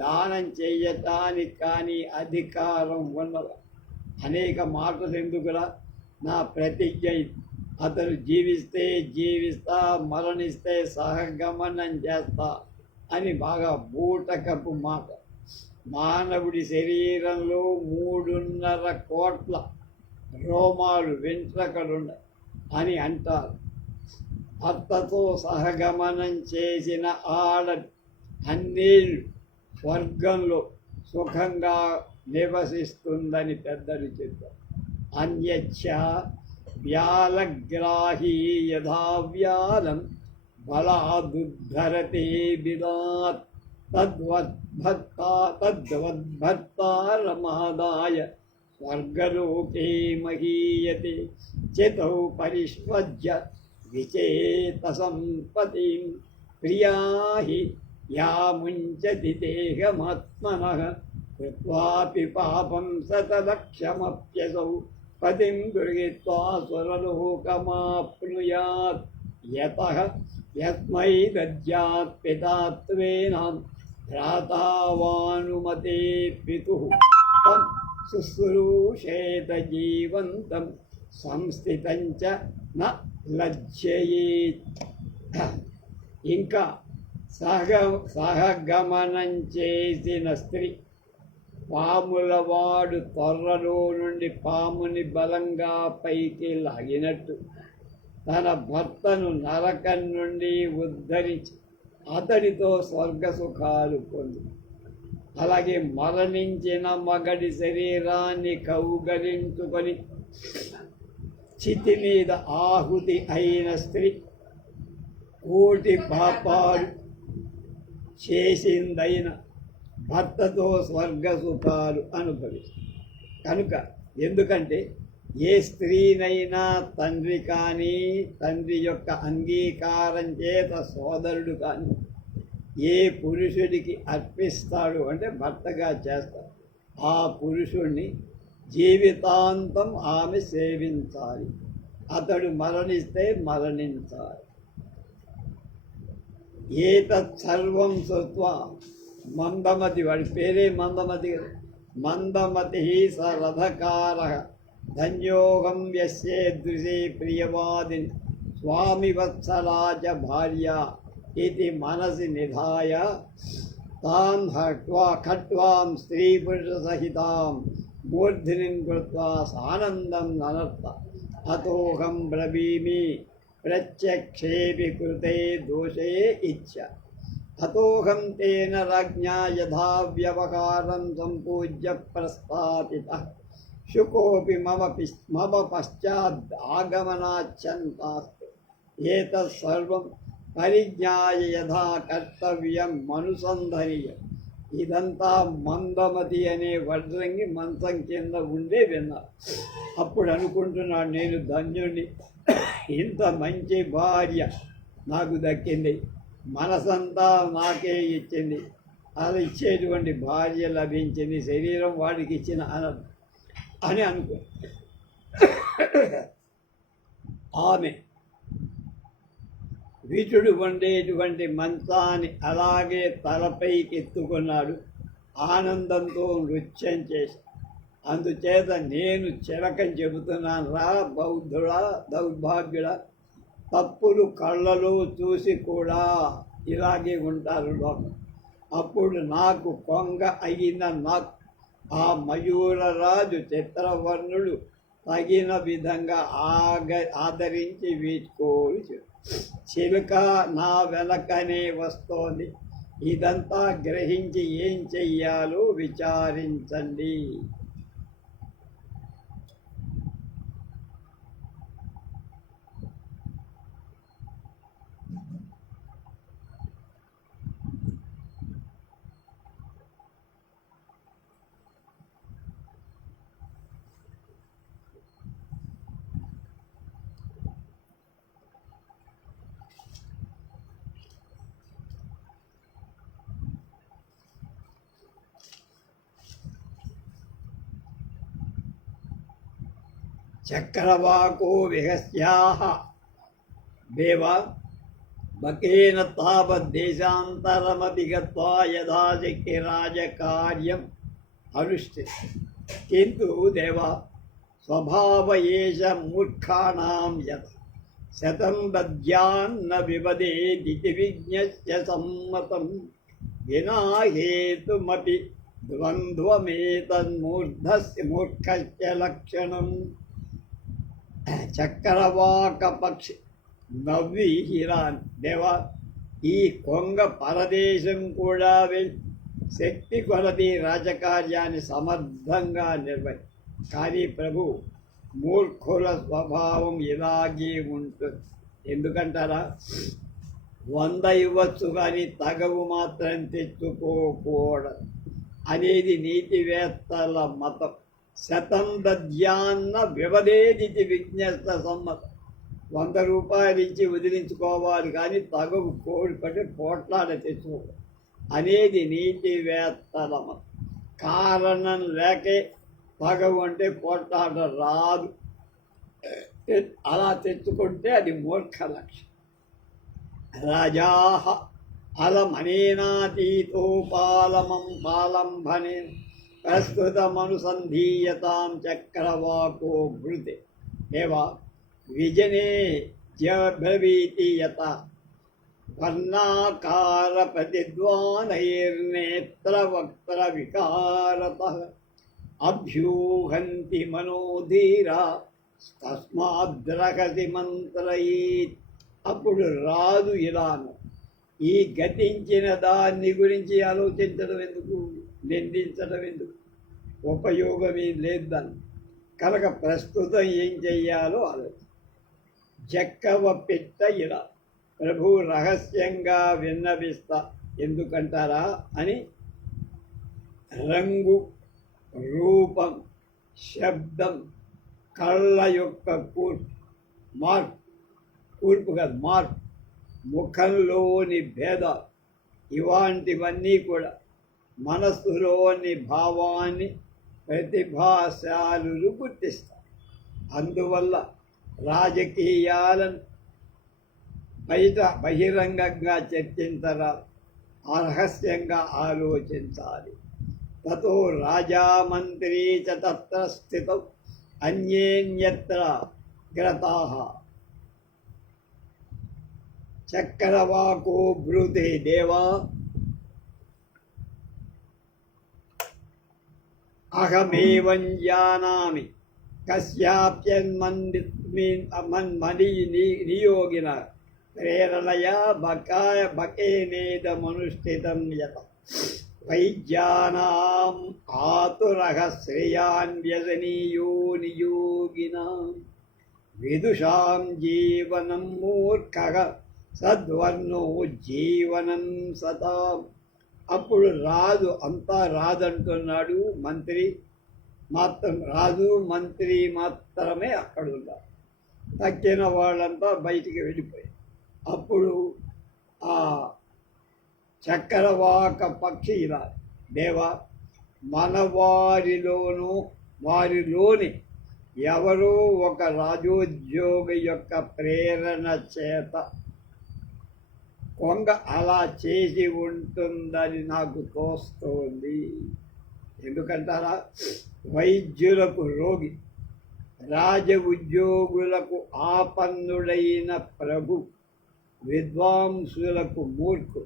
దానం చెయ్యటానికి కానీ అధికారం ఉన్నది. అనేక మాటలు ఎందుకురా, నా ప్రతిజ్ఞ. అతను జీవిస్తే జీవిస్తా, మరణిస్తే సహగమనం చేస్తా అని బాగా బూటకపు మాట. మానవుడి శరీరంలో 3.5 కోట్ల రోమాలు వెంట్రుకలున్నాయి అని అంటారు. భర్తతో సహగమనం చేసిన ఆడ అన్నేళ్ళు స్వర్గంలో సుఖంగా నివసిస్తుందని పెద్దలు చెప్పారు. అన్యచ్చ వ్యాలగ్రాహీ యథా వ్యాలం బలాదుద్ధరతే బిదాత్ తద్వద్భర్తారమాదాయ స్వర్గలోకే మహీయతే చితౌ పరిష్వజ్య విచేత సంపతిం ప్రియా హి యా ముంచతి దేహమాత్మనః కృత్వాపి పాపం శతలక్షమప్యసౌ పతిం గృహీత్వా స్వర్గలోకమాప్నుయాత్ యతః యస్మై దద్యాత్ పితాత్వేనాం భ్రాతావానుమతే పితుః తం శుశ్రూషేత జీవంతం సంస్థితం చ న లజ్జయేత్. ఇంకా సహగమనం చేసిన స్త్రీ పాములవాడు తొర్రలో నుండి పాముని బలంగా పైకి లాగినట్టు తన భర్తను నరకం నుండి ఉద్ధరించి అతడితో స్వర్గ సుఖాలు పొంది, అలాగే మరణించిన మగడి శరీరాన్ని కౌగలించుకొని చితి మీద ఆహుతి అయిన స్త్రీ కోటి పాపాలు చేసిందైన భర్తతో స్వర్గ సుఖాలు అనుభవిస్తుంది కనుక. ఎందుకంటే ఏ స్త్రీనైనా తండ్రి కానీ, తండ్రి యొక్క అంగీకారం చేత సోదరుడు కానీ ఏ పురుషుడికి అర్పిస్తాడు అంటే భర్తగా చేస్తాడు. ఆ పురుషుణ్ణి జీవితాంతం ఆమె సేవించాలి. అతడు మరణిస్తే మరణించాలి. ఏతత్ సర్వం శ్రుత్వా మందమతి, వాడి పేరే మందమతి. మందమతి స రథకారః ధన్యోహం యస్యేదృశే ప్రియవాదిని స్వామివత్సలా చ భార్య ఇది మనసి నిధాయ తాం ఖట్వాం స్త్రీ పురుష సహితాం మూర్ధినిం కృత్వా సానందం ననర్త అతోహం బ్రవీమి ప్రత్యక్షేపి కృతే దోషే ఇచ్చ అతోహం తేన రాజ్ఞా యథా వ్యవహారం సంపూజ్య ప్రస్థాపితః శుకోపి మమ పశ్చాద్ ఆగమనాచ్ఛంతాస్తు ఏతత్ సర్వం పరిజ్ఞాయ యథా కర్తవ్యం మనుసంధనీయం. ఇదంతా మందమతి అనే వడ్రంగి మంచం కింద ఉండే విన్నారు. అప్పుడు అనుకుంటున్నాడు, నేను ధన్యుణ్ణి, ఇంత మంచి భార్య నాకు దక్కింది, మనసంతా నాకే ఇచ్చింది, అలా ఇచ్చేటువంటి భార్య లభించింది, శరీరం వాడికి ఇచ్చిన అని అనుకో. ఆమె విటుడు ఉండేటువంటి మంచాన్ని అలాగే తలపైకి ఎత్తుకున్నాడు. ఆనందంతో నృత్యం చేశాడు. అందుచేత నేను చిలకని చెబుతున్నాను రా బౌద్ధుడా, దౌర్భాగ్యుడా, తప్పులు కళ్ళలో చూసి కూడా ఇలాగే ఉంటారు లోకం. అప్పుడు నాకు కొంగ అయిన నాకు ఆ మయూరరాజు చిత్రవర్ణుడు తగిన విధంగా ఆదరించి వీచుకోని చిలుక నా వెనకనే వస్తోంది, ఇదంతా గ్రహించి ఏం చెయ్యాలో విచారించండి. చక్రవాకో విహస్యాః దేవ బకేన తావద్దేశాంతరమపి గత్వా యథాశక్తి రాజకార్యం అనుష్ఠిత. కింటు దేవ స్వభావ ఏష మూర్ఖాణాం యత్ శతం దద్యాన్న వివదేదితి విజ్ఞస్య సమ్మతం వినా హేతుమపి ద్వంద్వమేతన్మూర్ధస్య మూర్ఖస్య లక్షణం. చక్రవాక పక్షి నవ్వి హిరాన్ దేవా, ఈ కొంగ పరదేశం కూడా శక్తి కొలది రాజకార్యాన్ని సమర్థంగా కానీ ప్రభు, మూర్ఖుల స్వభావం ఇలాగే ఉంటుంది. ఎందుకంటారా, 100 ఇవ్వచ్చు కానీ తగవు మాత్రం తెచ్చుకోకూడదు అనేది నీతివేత్తల మతం. శతం దద్యాన్న వ్యవధేదితి విజ్ఞస్త సమ్మతం. 100 రూపాయలు ఇచ్చి వదిలించుకోవాలి కానీ తగవు కోడిపట్టి పోట్లాడ తెచ్చుకోవాలి అనేది నీతివేత్తల మతం. కారణం లేకే తగవు అంటే పోట్లాట రాదు. అలా తెచ్చుకుంటే అది మూర్ఖ లక్ష్యం. రాజాహ అలమనేనాతీతో పాలంభనే ప్రస్తుతమనుసంధీయతాం చక్రవాకో భృతే దేవా విజనే బ్రవీతి యత వర్ణాకార ప్రతిద్వానైర్నేత్రవక్త్ర వికారతః అభ్యూహంతి మనోధీరా తస్మాద్రహసి మంత్రయీత్. అప్పుడు రాదు ఇలాను, ఈ గతించిన దాన్ని గురించి ఆలోచించడం ఎందుకు, నిందించడం ఎందుకు, ఉపయోగమేం లేదు దాన్ని. కనుక ప్రస్తుతం ఏం చెయ్యాలో ఆలోచన. జక్కవ పిట్ట ఇలా ప్రభు రహస్యంగా విన్నవిస్తా ఎందుకంటారా అని రంగు, రూపం, శబ్దం, కళ్ళ యొక్క కూర్పు కాదు మార్పు, ముఖంలోని భేదాలు, ఇలాంటివన్నీ కూడా మనస్సులోని భావాన్ని ప్రతిభాశాలులు గుర్తిస్తారు. అందువల్ల రాజకీయాలను బహిరంగంగా చర్చించరాదు, రహస్యంగా ఆలోచించాలి. తతో రాజా మంత్రీ చ తత్ర స్థితౌ అన్యేన్యత్ర గ్రతాః. చక్రవాకో బ్రూతే దేవా అహమేవం జానామి కస్యాప్యన్మన్మనీ నియోగిన ప్రేరణయా బకేనేదమనుష్ఠితం యత వైద్యానాం ఆతురః శ్రేయాన్ వ్యసనీయో నియోగినాం విదుషాం జీవనం మూర్ఖః సద్వర్ణో జీవనం సతాం. అప్పుడు రాజు అంతా రాదంటున్నాడు, మంత్రి మాత్రమే అక్కడ ఉన్నారు. తక్కిన వాళ్ళంతా బయటికి వెళ్ళిపోయారు. అప్పుడు ఆ చక్రవాక పక్షి ఇలా దేవా, మన వారిలోని ఎవరో ఒక రాజోద్యోగి యొక్క ప్రేరణ చేత కొంగ అలా చేసి ఉంటుందని నాకు తోస్తోంది. ఎందుకంటారా? వైద్యులకు రోగి, రాజ ఉద్యోగులకు ఆపన్నుడైన ప్రభు, విద్వాంసులకు మూర్ఖు,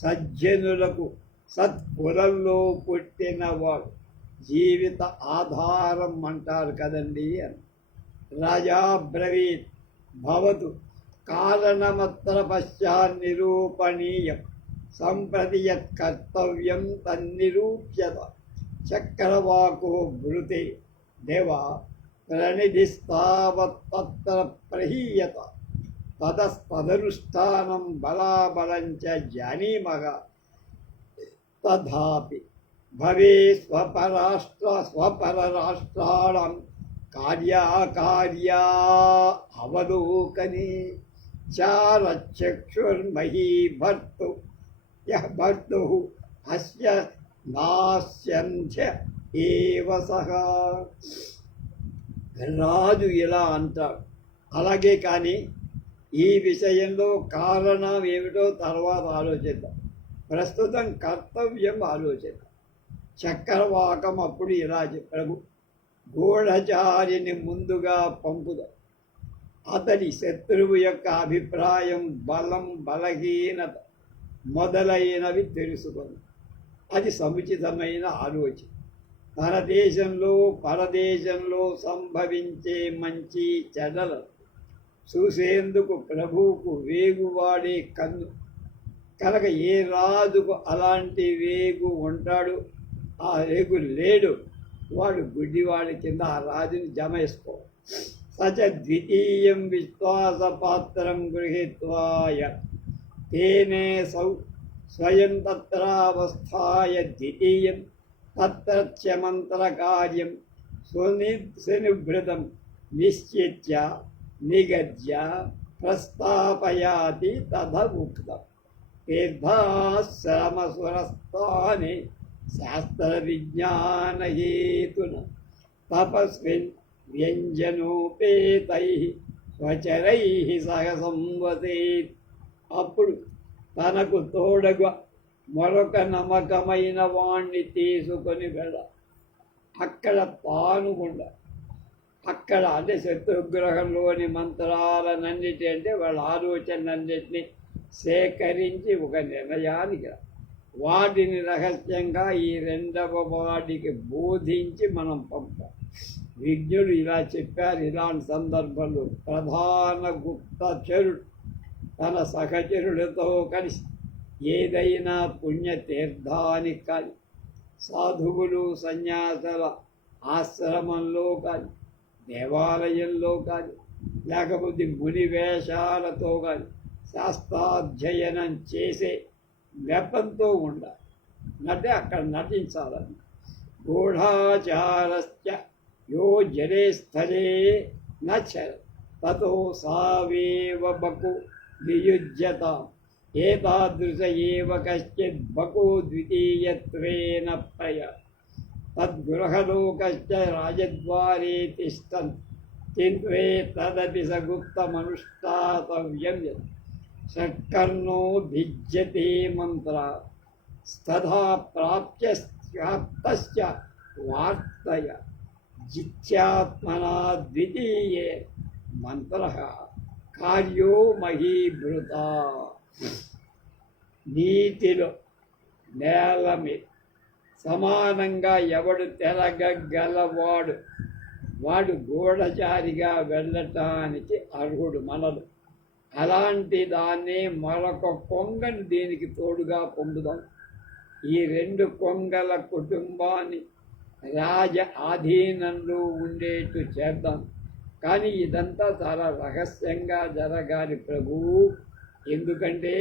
సజ్జనులకు సత్కులంలో పుట్టినవాడు జీవిత ఆధారం అంటారు కదండి అని. రాజా బ్రవీత్ భవతు కారణమత్ర పశ్చాన్నిరూపణీయం సంప్రతి యత్ కర్తవ్యం తన్నిరూప్యత. చక్రవాకో బ్రూతే దేవ ప్రణిధిస్తావత్తత్ర ప్రహీయత తదనుష్ఠానం బలాబలంచ జానీమః తథాపి భవే స్వపరరాష్ట్రాణం కార్యాకార్యా అవలోకనే చారచక్షుర్మహీ భర్తుః అస్య నాస్యంధ్య ఏవ సహ. రాజు ఇలా అంటాడు. అలాగే కానీ ఈ విషయంలో కారణం ఏమిటో తర్వాత ఆలోచిద్దాం. ప్రస్తుతం కర్తవ్యం ఆలోచిద్దాం. చక్రవాకం అప్పుడు ఇలా చెప్పాడు, గూఢచారిని ముందుగా పంపుదాం. అతడి శత్రువు యొక్క అభిప్రాయం, బలం, బలహీనత మొదలైనవి తెలుసుకొని అది సముచితమైన ఆలోచన. తన దేశంలో పరదేశంలో సంభవించే మంచి చెడ్డలను చూసేందుకు ప్రభువుకు వేగువాడే కన్ను కనుక ఏ రాజుకు అలాంటి వేగు ఉంటాడు? ఆ వేగు లేడు, వాడు గుడ్డివాడి కింద ఆ రాజుని జమేసుకో. సచ ద్వితీయం విశ్వాసపాత్రం గృహీత్వాయ తేనే స్వయం తత్రావస్థాయ ద్వితీయం తత్రత్యమంత్రకార్యం సునిభృతం నిశ్చిత్య నిగద్య ప్రస్థాపయాతి తథుక్తం. తీర్థాశ్రమసురస్థానే శాస్త్రవిజ్ఞానహేతున తపస్విన్ వ్యంజనోపేతై స్వచరై సహ సంవసేత్. అప్పుడు తనకు తోడగా మరొక నమ్మకమైన వాణ్ణి తీసుకొని వెళ్ళ. అక్కడ తాను కూడా అక్కడ అంటే శత్రుగ్రహంలోని మంత్రాలన్నిటి అంటే వాళ్ళ ఆలోచనలన్నింటినీ సేకరించి ఒక నిర్ణయానికి వాటిని రహస్యంగా ఈ రెండవ వాడికి బోధించి మనం పంపాం. విజ్ఞుడు ఇలా చెప్పారు. ఇలాంటి సందర్భంలో ప్రధాన గుప్తచరుడు తన సహచరులతో కలిసి ఏదైనా పుణ్యతీర్థానికి కానీ, సాధువులు సన్యాసుల ఆశ్రమంలో కానీ, దేవాలయంలో కానీ, లేకపోతే ముని వేషాలతో కానీ శాస్త్రాధ్యయనం చేసే నెపంతో ఉండాలి. అక్కడ నటించాలని. గూఢాచారశ్చ యో జనే స్థలే నచర తతో సావేవ బకు వియుజ్యత ఏతాదృశ ఏవ కశ్చిత్ బకు ద్వితీయత్వేన ప్రయ తద్గృహలోకశ్చ రాజద్వారే తిష్టన్ కింత్వే తదపి సగుప్తమనుష్ఠాతవ్యం షట్కర్ణో భిజ్యతే మంత్ర తథా ప్రాప్త్యస్య వార్తయ జిత్యాత్మనా ద్వితీయే మంత్ర కార్యో మహీభృత. నీతిలో నేల మీద సమానంగా ఎవడు తిరగగలవాడు వాడు గూఢచారిగా వెళ్ళటానికి అర్హుడు మనలు. అలాంటి దాన్ని మరొక కొంగను దీనికి తోడుగా పొందుదాం. ఈ రెండు కొంగల కుటుంబాన్ని రాజ ఆధీనంలో ఉండేట్టు చేద్దాం. కానీ ఇదంతా చాలా రహస్యంగా జరగాలి ప్రభువు. ఎందుకంటే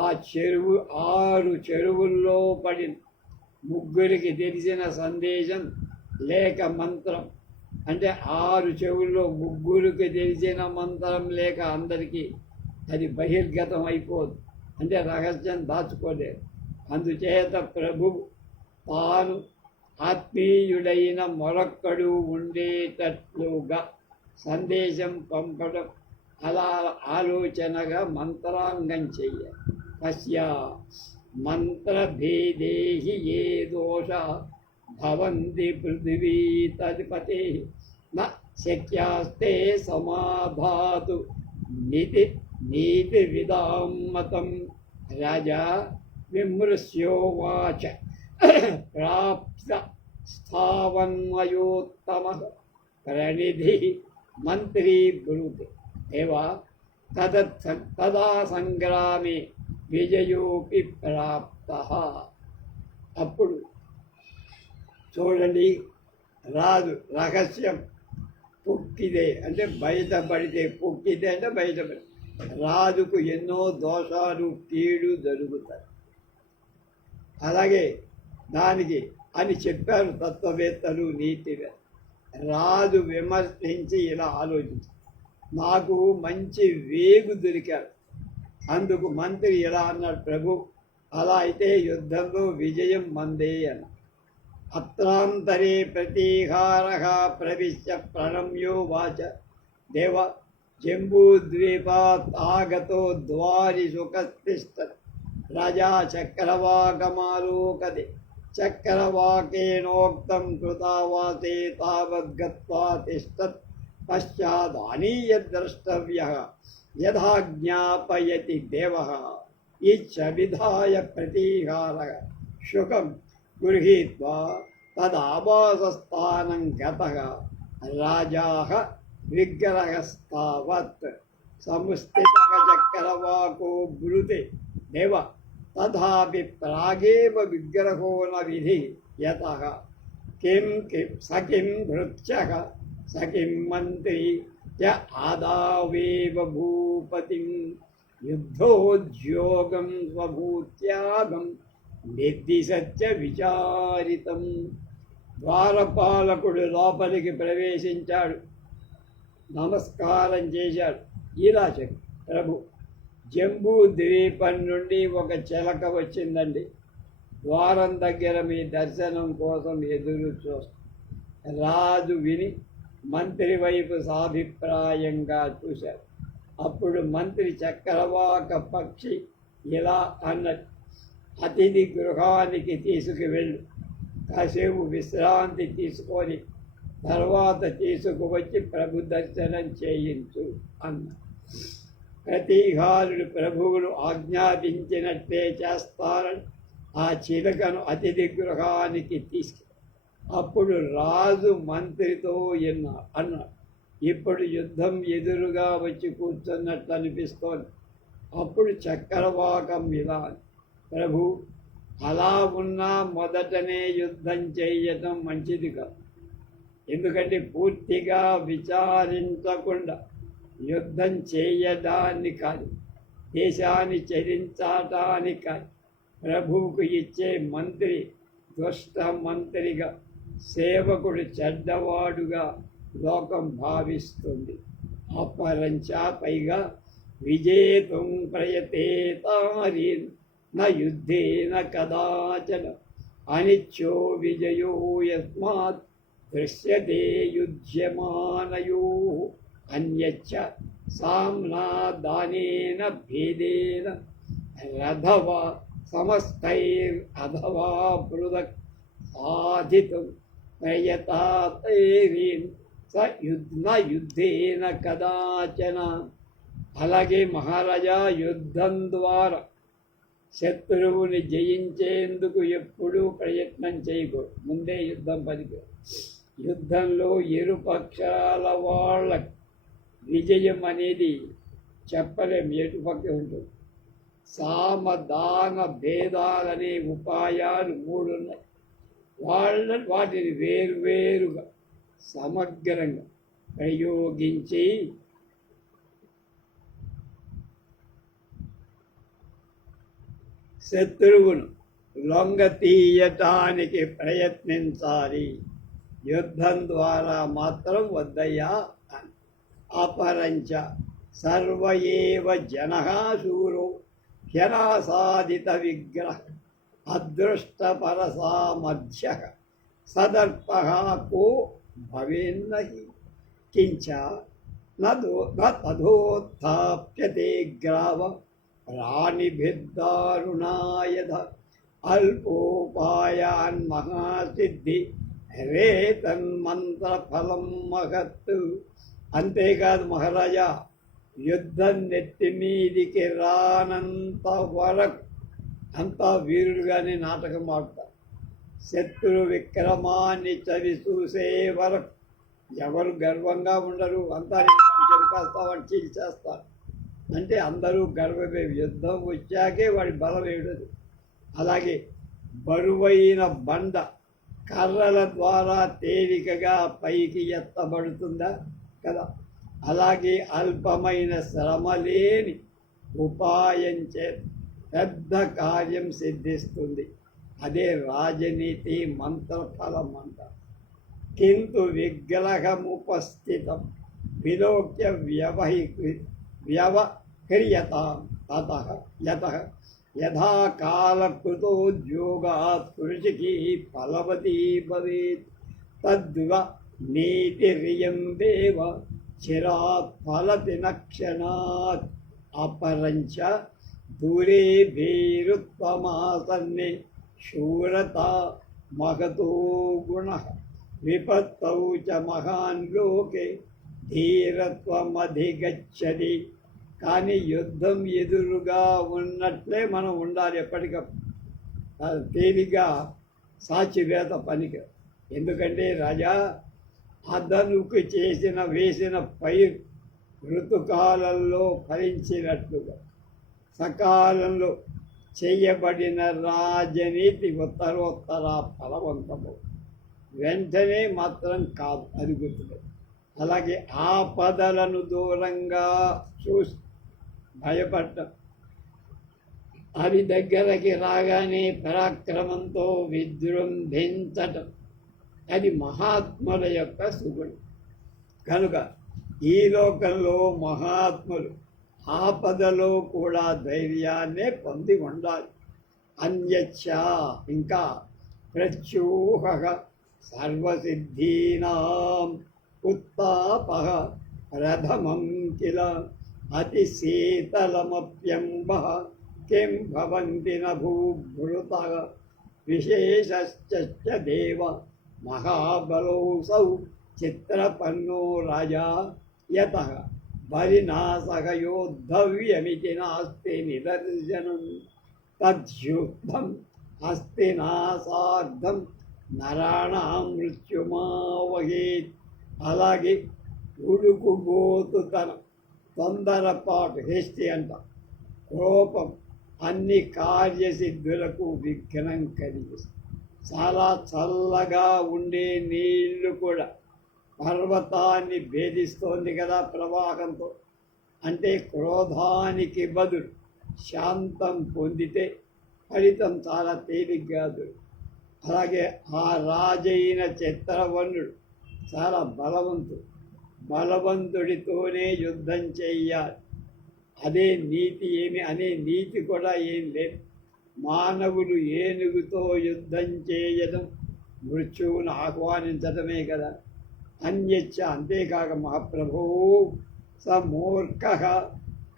ఆ 6 చెరువుల్లో పడిన ముగ్గురికి తెలిసిన సందేశం లేక మంత్రం, అంటే 6 చెవుల్లో ముగ్గురికి తెలిసిన మంత్రం లేక అందరికీ అది బహిర్గతం అయిపోదు, అంటే రహస్యం దాచుకోలేదు. అందుచేత ప్రభువు తాను ఆత్మీయుడైన మరొక్కడు ఉండేటట్లుగా సందేశం పంపడం అలా ఆలోచనగా మంత్రాంగం చెయ్య. పశ్య మంత్రభేదే ఏ దోష భవంతి పృథివీ తద్పతే న శక్యాస్తే సమాధాతు నీతి విదాం మతం. రాజా విమృశ్యోవాచ ప్రాప్త స్థావన్మయోత్తమ ప్రణిధి మంత్రీ బ్రూతే దేవా తదా సంగ్రామే విజయోపి ప్రాప్త. అప్పుడు చూడండి, రాదు రహస్యం పొక్కిదే అంటే బయటపడితే, పొక్కిదే అంటే బయటపడి, రాజుకు ఎన్నో దోషాలు కీడు జరుగుతాయి. అలాగే దానికి అని చెప్పారు తత్వవేత్తలు, నీతివేత్తలు. రాజు విమర్శించి ఇలా ఆలోచించి, నాకు మంచి వేగు దొరికాడు. అందుకు మంత్రి ఇలా అన్నాడు, ప్రభు అలా అయితే యుద్ధంలో విజయం మందే అన్న. అత్రాంతరే ప్రతీహార ప్రవిశ్య ప్రణమ్యో వాచ దేవ జంబూద్వీపాత్ ఆగతో ద్వారి సుఖతిష్ట. రాజా చక్రవాకమాలోకతే చక్రవాకేనోక్తం కృతావాసే తావద్గత్వా తిష్టత్. పశ్చాదానీయ ద్రష్టవ్యః యథా జ్ఞాపయతి దేవః. ఇచ్చవిధాయ ప్రతీహారః శుకం గృహీత్వా తదావాసస్థానం గతః. రాజాః విగ్రహస్తావత్ సంస్థితః చక్రవాకో బ్రూతే దేవ తథాపి ప్రాగేవ విగ్రహో న విధి యతః. కిం సకిం భృత్యః సకిం మంత్రి య ఆదావేవ భూపతిం యుద్ధోద్యోగం స్వభూత్యాగం నిర్దిశత్య విచారితం. ద్వారపాలకుడు లోపలికి ప్రవేశించాడు, నమస్కారం చేశాడు. ఇలా చెప్పు, ప్రభు జంబూ ద్వీపం నుండి ఒక చిలక వచ్చిందండి, ద్వారం దగ్గర మీ దర్శనం కోసం ఎదురు చూస్తాం. రాజు విని మంత్రి వైపు సాభిప్రాయంగా చూశాడు. అప్పుడు మంత్రి చక్రవాక పక్షి ఇలా అన్నది, అతిథి గృహానికి తీసుకువెళ్ళు, కాసేపు విశ్రాంతి తీసుకొని తర్వాత తీసుకువచ్చి ప్రభు దర్శనం చేయించు అన్న. ప్రతీహారుడు ప్రభువులు ఆజ్ఞాపించినట్లే చేస్తారని ఆ చిలకను అతిథి గృహానికి తీసుకు. అప్పుడు రాజు మంత్రితో అన్నాడు, ఇప్పుడు యుద్ధం ఎదురుగా వచ్చి కూర్చున్నట్లు అనిపిస్తోంది. అప్పుడు చక్రవాకం ఇలా, ప్రభు అలా ఉన్నా మొదటనే యుద్ధం చేయటం మంచిది కాదు. ఎందుకంటే పూర్తిగా విచారించకుండా యుద్ధం చేయడాన్ని కాదు, దేశాన్ని చరించటానికి కాదు. ప్రభువుకు ఇచ్చే మంత్రి దుష్ట మంత్రిగా, సేవకుడు చెడ్డవాడుగా లోకం భావిస్తుంది. అపరంచా పైగా విజేతుం ప్రయతేతారీన్ న యుద్ధేన కదాచన అనిత్యో విజయో యస్మాత్ దృశ్యతే యుజ్యమానయోః. అన్యచ్చ సామ్నా దానేన భేదేన రథవా సమస్తైరథవా పృథక్ సాధితుం ప్రయతాతైరీన్ స యుద్ధేన కదాచన. అలాగే మహారాజా, యుద్ధం ద్వారా శత్రువుని జయించేందుకు ఎప్పుడూ ప్రయత్నం చేయకూడదు. ముందే యుద్ధం పనికి. యుద్ధంలో ఇరుపక్షాల వాళ్ళ విజయం అనేది చెప్పలేం, ఎటుపక్క ఉంటుంది. సామదాన భేదాలనే ఉపాయాలు 3 ఉన్నాయి. వాటిని వేరువేరుగా సమగ్రంగా ప్రయోగించి శత్రువును లొంగ తీయటానికి ప్రయత్నించాలి. యుద్ధం ద్వారా మాత్రం వద్దయ్యా అని. అపరంచ సర్వ ఏవ జనః శూరో హ్యనాసాదిత విగ్రహ అదృష్టపరసామధ్యః సదర్పః కో భవేన్నహి. కించ తథోత్థాప్యతే గ్రావ ప్రాణిభిర్దారుణాయధ అల్పోపాయాన్ మహాసిద్ధి రేతన్మంత్రఫలం మహత్. అంతేకాదు మహారాజా, యుద్ధం నెత్తి మీదికి రానంత వరకు అంతా వీరుడుగానే నాటకం ఆడతారు. శత్రు విక్రమాన్ని చవి చూసే వరకు ఎవరు గర్వంగా ఉండరు. అంతా చంపేస్తావాడు, చీల్చేస్తారు. అంటే అందరూ గర్వమే. యుద్ధం వచ్చాకే వాడి బలం ఏడదు. అలాగే బరువైన బండ కర్రల ద్వారా తేలికగా పైకి ఎత్తబడుతుందా కదా, అలాగే అల్పమైన శ్రమ లేని ఉపాయం చే పెద్ద కార్యం సిద్ధిస్తుంది. అదే రాజనీతి మంత్రఫలం అంట. కింటు విగ్రహముపస్థితం విలోక్య వ్యవహ్రియతాం యతః యథా కాలకృతోద్యోగాత్ కృషికి ఫలవతీ భవేత్ తద్వ నీతిరియం దేవ చిరాత్ ఫలతి నక్షణాత్ అపరంచ దూరే భీరుత్వమాసన్నే శూరత మహతో గుణః విపత్తౌ చ మహాన్ లోకే ధీరత్వమధిగచ్చతి. కానీ యుద్ధం ఎదురుగా ఉన్నట్లే మనం ఉండాలి ఎప్పటికప్పుడు. తేలిగా సాచివేత పనికి. ఎందుకంటే రాజా, అదనుకు వేసిన పైరు ఋతుకాలంలో ఫలించినట్లుగా సకాలంలో చేయబడిన రాజనీతి ఉత్తరోత్తర ఫలవంతము. వెంటనే మాత్రం కాదు, అది గుర్తులేదు. అలాగే ఆపదలను దూరంగా చూసి భయపడటం, అవి దగ్గరకి రాగానే పరాక్రమంతో విజృంభించటం, అది మహాత్ముల యొక్క సుగుణం. కనుక ఈ లోకంలో మహాత్ములు ఆపదలో కూడా ధైర్యాన్నే పొంది ఉండాలి. అన్యచ్చ ఇంకా ప్రత్యూహ సర్వసిద్ధీనాం ఉత్తాపః ప్రథమం కిల అతి శీతలమప్యంబ కిం భవంతి న భూభృతః విశేషశ్చ దేవ మహాబలౌసౌ చిత్రపన్నో రాజా యతః బలినాశః యోద్ధవ్యమితి నాస్తి నిదర్శనం తద్యుద్ధం హస్తినాసార్థం నరాణాం మృత్యుమావహేత్. అలాగే ఉడుకుబోతుతనం, తొందరపాటు, హేస్టి అంట, కోపం అన్ని కార్యసిద్ధులకు విఘ్నం కలిగిస్తుంది. చాలా చల్లగా ఉండే నీళ్లు కూడా పర్వతాన్ని భేదిస్తోంది కదా ప్రవాహంతో. అంటే క్రోధానికి బదులు శాంతం పొందితే ఫలితం చాలా తేలిగ్గా దొరుకుతుంది. అలాగే ఆ రాజైన చిత్రవర్ణుడు చాలా బలవంతుడు. బలవంతుడితోనే యుద్ధం చెయ్యాలి. అదే నీతి. అనే నీతి కూడా ఏం లేదు. మానవులు ఏనుగుతో యుద్ధం చేయడం మృత్యువును ఆహ్వానించటమే కదా. అన్యచ్చ అంతేకాక మహాప్రభో స మూర్ఖః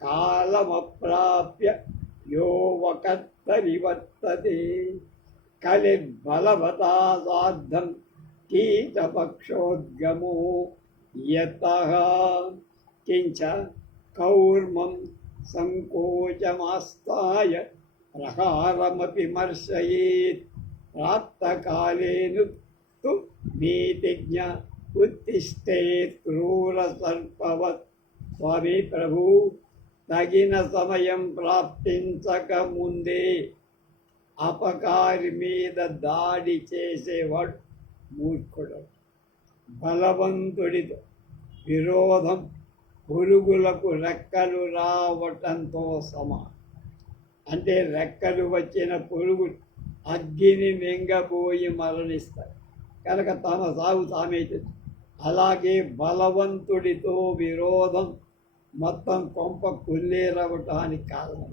కాలమప్రాప్య యో వకర్తరివర్తతే కలిర్బలవతా సార్థం కీటపక్షోద్గమో యతః కించ కౌర్మం సంకోచమాస్తాయ ప్రహారమపి మర్శయేత్ ప్రాప్తకాలేను తు నీతిజ్ఞ ఉత్తిష్టేత్ క్రూర సర్పవత్. స్వామి ప్రభు, తగిన సమయం ప్రాప్తించక ముందే అపకారి మీద దాడి చేసేవాడు మూర్ఖుడు. బలవంతుడితో విరోధం పురుగులకు రెక్కలు రావటంతో సమానం. అంటే రెక్కలు వచ్చిన పురుగులు అగ్గిని మింగబోయి మరణిస్తాయి కనుక తమ సాగు తామే తెచ్చు. అలాగే బలవంతుడితో విరోధం మొత్తం కొంప కుల్లేరవటానికి కారణం.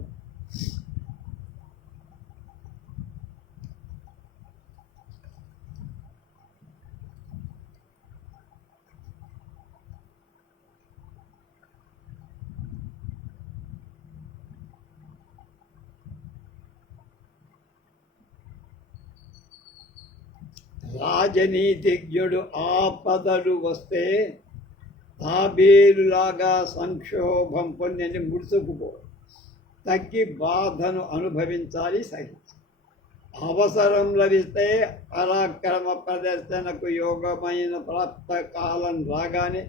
రాజనీతిజ్ఞుడు ఆపదలు వస్తే తాబేలులాగా సంక్షోభం పొందని ముడుచుకుపో, తగ్గి బాధను అనుభవించాలి, సహించాలి. అవసరం లభిస్తే పరాక్రమ ప్రదర్శనకు యోగమైన ప్రాప్త కాలం రాగానే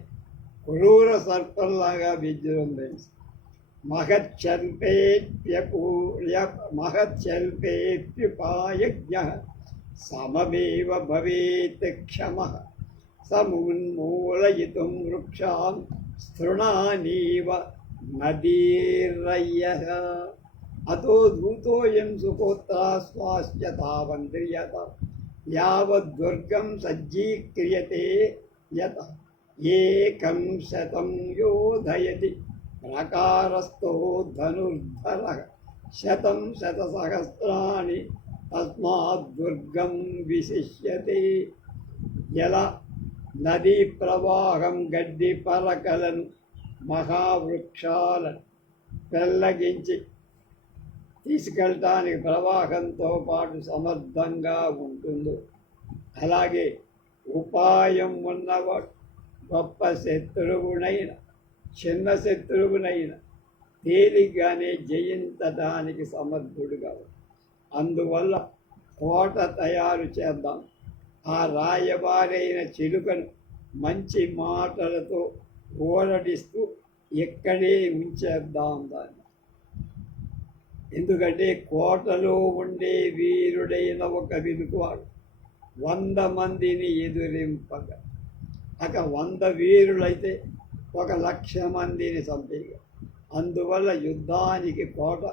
క్రూర సర్పంలాగా విజృంభించి మహచ్చల్పేప్యుపాయజ్ఞ సమమేవ భవేత్ క్షమః సమున్మూలయితుం వృక్షాం స్తృణానీవ నదీరయ్యః అతో ధూతోయం సుకోత్రా స్వాస్య తావంద్రియత యావద్దుర్గం సజ్జీక్రియతే యత ఏకం శతం యోధయతి ప్రకారస్థో ధనుర్ధరః శతం శతసహస్రాణి తస్మాద్దుర్గం విశిష్యతే. ఎలా నదీ ప్రవాహం గడ్డి పరకలను మహావృక్షాలను పెళ్ళగించి తీసుకెళ్ళటానికి ప్రవాహంతో పాటు సమర్థంగా ఉంటుందో, అలాగే ఉపాయం ఉన్నవాడు గొప్ప శత్రువునైన చిన్న శత్రువునైన తేలిగ్గానే జయించడానికి సమర్థుడుగా. అందువల్ల కోట తయారు చేద్దాం. ఆ రాయబారైన చిలుకను మంచి మాటలతో ఊరడిస్తూ ఇక్కడే ఉంచేద్దాం దాన్ని. ఎందుకంటే కోటలో ఉండే వీరుడైన ఒక విలుకవాడు 100 మందిని ఎదురింపగా, 100 వీరులైతే 1,00,000 మందిని చంపేయ. అందువల్ల యుద్ధానికి కోట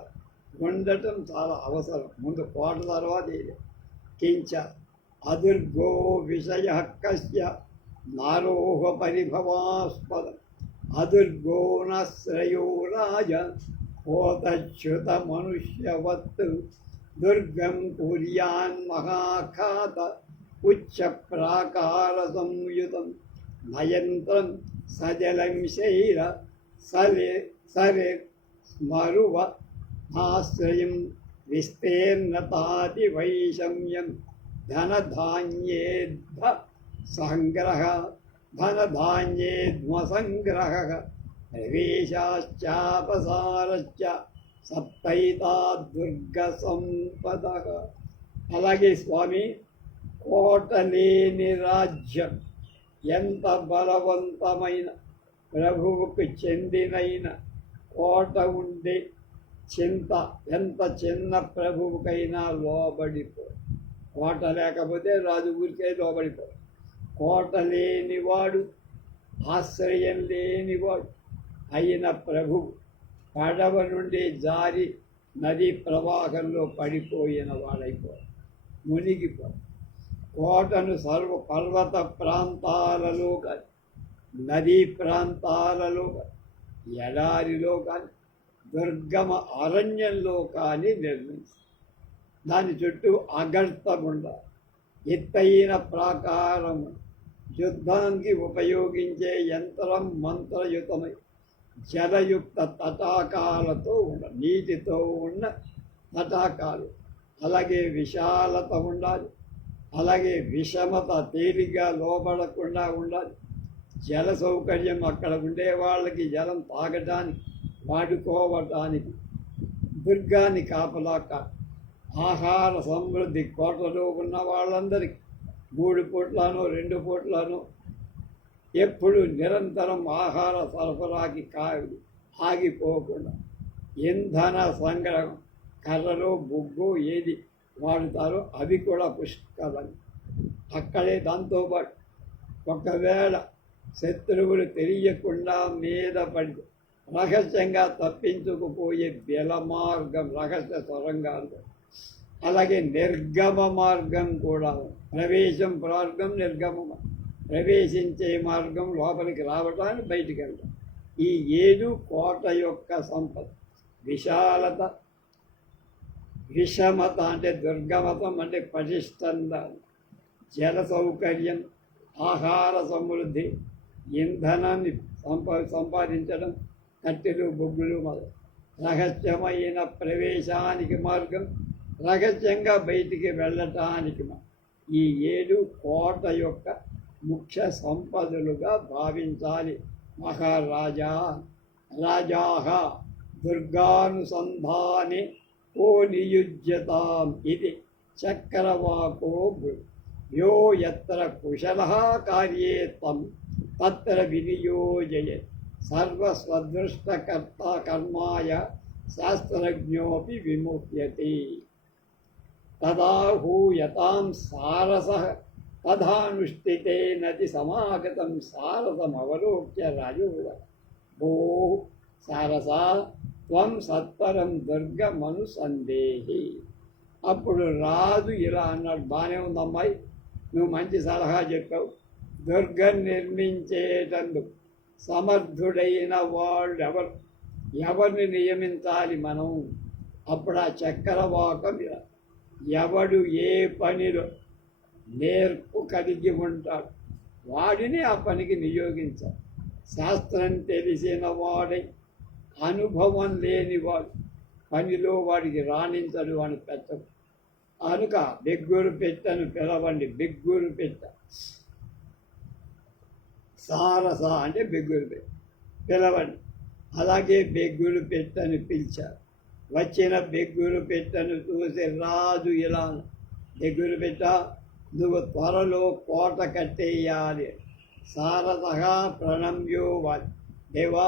ఉండటం చాలా అవసరం. ముందు కోట తర్వాత ఇది. కించ అదుర్గో విషయ కస్య నారోహ పరిభవాస్పదం అదుర్గో నశ్రయో రాజ కోతచ్యుత మనుష్యవత్ దుర్గం కుర్యాన్ మహాఖాత ఉచ్చ ప్రాకార సంయుతం నయంత్రం సజలం శైర సరే స్మరువ ఆశ్రయం విస్తీర్ణతాది వైషమ్యం ధనధాన్యేద్ధ సంగ్రహ ధనధాన్యేధ్మసంగ్రహ ప్రవేశాశ్చాపసారశ్చ సప్తైతా దుర్గ సంపద. అలాగే స్వామి, కోట లేని రాజ్యం ఎంత బలవంతమైన ప్రభువుకు చెందినైన కోట ఉండే చింత ఎంత చిన్న ప్రభువుకైనా లోబడిపో. కోట లేకపోతే రాజు ఊరికే లోబడిపో. కోట లేనివాడు, ఆశ్రయం లేనివాడు అయిన ప్రభువు పడవ నుండి జారి నదీ ప్రవాహంలో పడిపోయిన వాడైపో, మునిగిపో. కోటను సర్వ పర్వత ప్రాంతాలలో కానీ, నదీ ప్రాంతాలలో కానీ, ఎడారిలో కానీ, దుర్గమ అరణ్యంలో కానీ నిర్మించి దాని చుట్టూ అగర్తముండ ఎత్తైన ప్రాకారము, యుద్ధానికి ఉపయోగించే యంత్రం మంత్రయుతమై జలయుక్త తటాకాలతో ఉన్న, నీటితో ఉన్న తటాకాలు. అలాగే విశాలత ఉండాలి. అలాగే విషమత, తేలిగ్గా లోబడకుండా ఉండాలి. జల సౌకర్యం, అక్కడ ఉండే వాళ్ళకి జలం తాగటానికి, వాడుకోవటానికి. దుర్గాన్ని కాపలా కాదు. ఆహార సమృద్ధి, కోటలో ఉన్న వాళ్ళందరికీ 3 పూట్లను 2 పూట్లను ఎప్పుడు నిరంతరం ఆహార సరఫరాకి ఆగిపోకుండా. ఇంధన సంగ్రహం, కర్రలు బొగ్గు ఏది వాడుతారో అవి కూడా పుష్కలం. అక్కడే దాంతోపాటు ఒకవేళ శత్రువులు తెలియకుండా మీద పడి రహస్యంగా తప్పించుకుపోయే బెల మార్గం, రహస్య సొరంగాలు. అలాగే నిర్గమ మార్గం కూడా, ప్రవేశం మార్గం, నిర్గమ ప్రవేశించే మార్గం, లోపలికి రావటానికి బయటికి వెళ్ళటం. ఈ 7 కోట యొక్క సంపద. విశాలత, విషమత అంటే దుర్గమతం అంటే పటిష్టంగా, జల సౌకర్యం, ఆహార సమృద్ధి, ఇంధనాన్ని సంపాదించడం, కట్టెలు బొగ్గులు మొదలు. రహస్యమైన ప్రవేశానికి మార్గం, రహస్యంగా బయటికి వెళ్ళటానికి ఈ 7 కోట యొక్క ముఖ్య సంపదలుగా భావించాలి. మహారాజా రాజాః దుర్గానుసంధానే కో నియుజ్యతాం ఇది చక్రవాకో యో యత్ర కుశలః కార్యే తం తత్ర వినియోజయేత్ సర్వస్వదృష్టకర్త కర్మాయ శాస్త్రజ్ఞోపి విముహ్యతి. తదా హూయతాం సారసః తథానుష్ఠితేనతి సమాగతం సారసమవలోక్య రాజోవాచ భో సారసా త్వం సత్వరం దుర్గమనుసందేహి. అప్పుడు రాజు ఇలా అన్నాడు, బాగానే ఉంది అమ్మాయి, నువ్వు మంచి సలహా చెప్పావు. దుర్గం నిర్మించేటందుకు సమర్థుడైన వాళ్ళు ఎవరిని నియమించాలి మనం? అప్పుడు ఆ చక్రవాకం ఇలా, ఎవడు ఏ పనిలో నేర్పు కలిగి ఉంటాడు వాడిని ఆ పనికి నియోగించాలి. శాస్త్రం తెలిసిన వాడై అనుభవం లేనివాడు పనిలో వాడికి రాణించడు అని పెట్టదు. కనుక బిగ్గురు పెట్టను పిలవండి. బిగ్గురు పెట్ట సారస అంటే బిగ్గురు పెట్ట పిలవండి. అలాగే బెగ్గురు పెట్టని పిలిచారు. వచ్చిన బెగ్గురు పెట్టను చూసి రాజు ఇలా, బెగ్గురు పెట్ట నువ్వు త్వరలో కోట కట్టేయాలి. సారథగా ప్రణమ్యో వాచ దేవా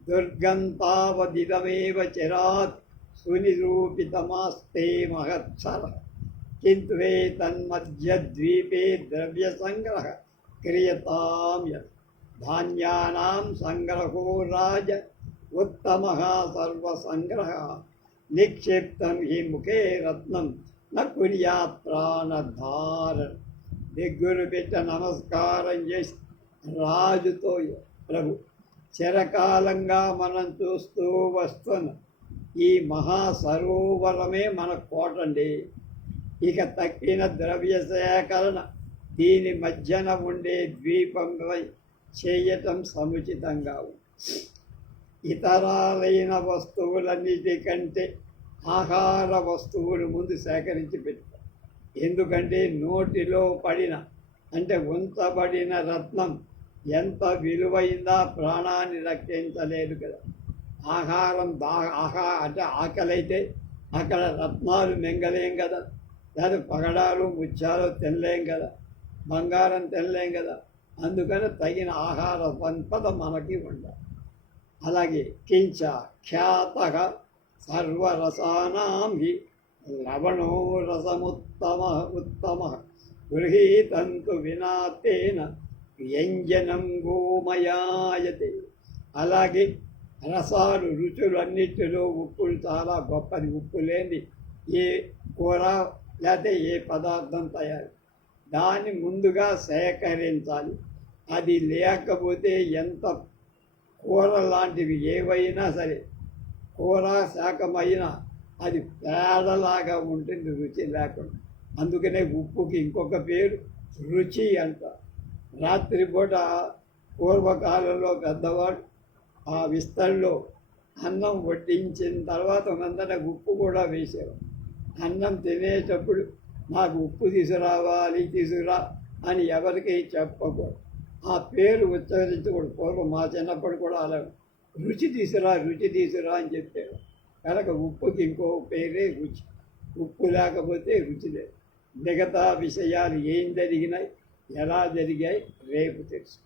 దుర్గంతావదిదమేవ చిరాత్ సునిరూపితమాస్తే మహత్సర కింత్వే తన్మధ్యద్వీపే ద్రవ్యసంగ్రహ క్రియతాం యత్ ధాన్యానాం సంగ్రహో రాజ ఉత్తమః సర్వసంగ్రహ నిక్షిప్తం హి ముఖే రత్నం న కుర్యాత్ ప్రాణధారణ. దిగ్గురు పెట్టి నమస్కారం చేసి రాజుతో, ప్రభు చిరకాలంగా మనం చూస్తూ వస్తున్న ఈ మహాసరోవరమే మన కోటండి. ఇక తక్కిన ద్రవ్య సేకరణ దీని మధ్యన ఉండే ద్వీపంపై చేయటం సముచితంగా ఉంది. ఇతరాలైన వస్తువులన్నిటికంటే ఆహార వస్తువులు ముందు సేకరించి పెట్టారు. ఎందుకంటే నోటిలో పడిన అంటే ఉంచబడిన రత్నం ఎంత విలువైందా ప్రాణాన్ని రక్షించలేదు కదా. ఆహారం అంటే ఆకలైతే అక్కడ రత్నాలు మింగలేం కదా, లేదా పగడాలు ముత్యాలు తినలేం కదా, బంగారం తినలేం కదా. అందుకని తగిన ఆహార సంపద మనకి ఉండాలి. అలాగే కించ ఖ్యాత సర్వరసానాం హి లవణో ఉత్తమ గృహీతంతు వినాతేన వ్యంజనం గోమయాయతే. అలాగే రసాలు రుచులు అన్నిటిలో ఉప్పులు చాలా గొప్పది. ఉప్పు లేని ఏ కూర లేకపోతే ఏ పదార్థం తయారు, దాన్ని ముందుగా సేకరించాలి. అది లేకపోతే ఎంత కూర లాంటివి ఏవైనా సరే, కూర శాఖమైనా అది పేడలాగా ఉంటుంది, రుచి లేకుండా. అందుకనే ఉప్పుకి ఇంకొక పేరు రుచి అంట. రాత్రిపూట పూర్వకాలంలో పెద్దవాడు ఆ విస్తల్లో అన్నం వడ్డించిన తర్వాత మందన ఉప్పు కూడా వేసేవారు. అన్నం తినేటప్పుడు నాకు ఉప్పు తీసుకురా అని ఎవరికి చెప్పకూడదు. ఆ పేరు ఉచ్చరించకూడదు. పూర్వం మా చిన్నప్పుడు కూడా అలా రుచి తీసురా అని చెప్పారు. కనుక ఉప్పుకి ఇంకో పేరే రుచి. ఉప్పు లేకపోతే రుచి లేదు. మిగతా విషయాలు ఏం జరిగినాయి, ఎలా జరిగాయి రేపు తెలుసు.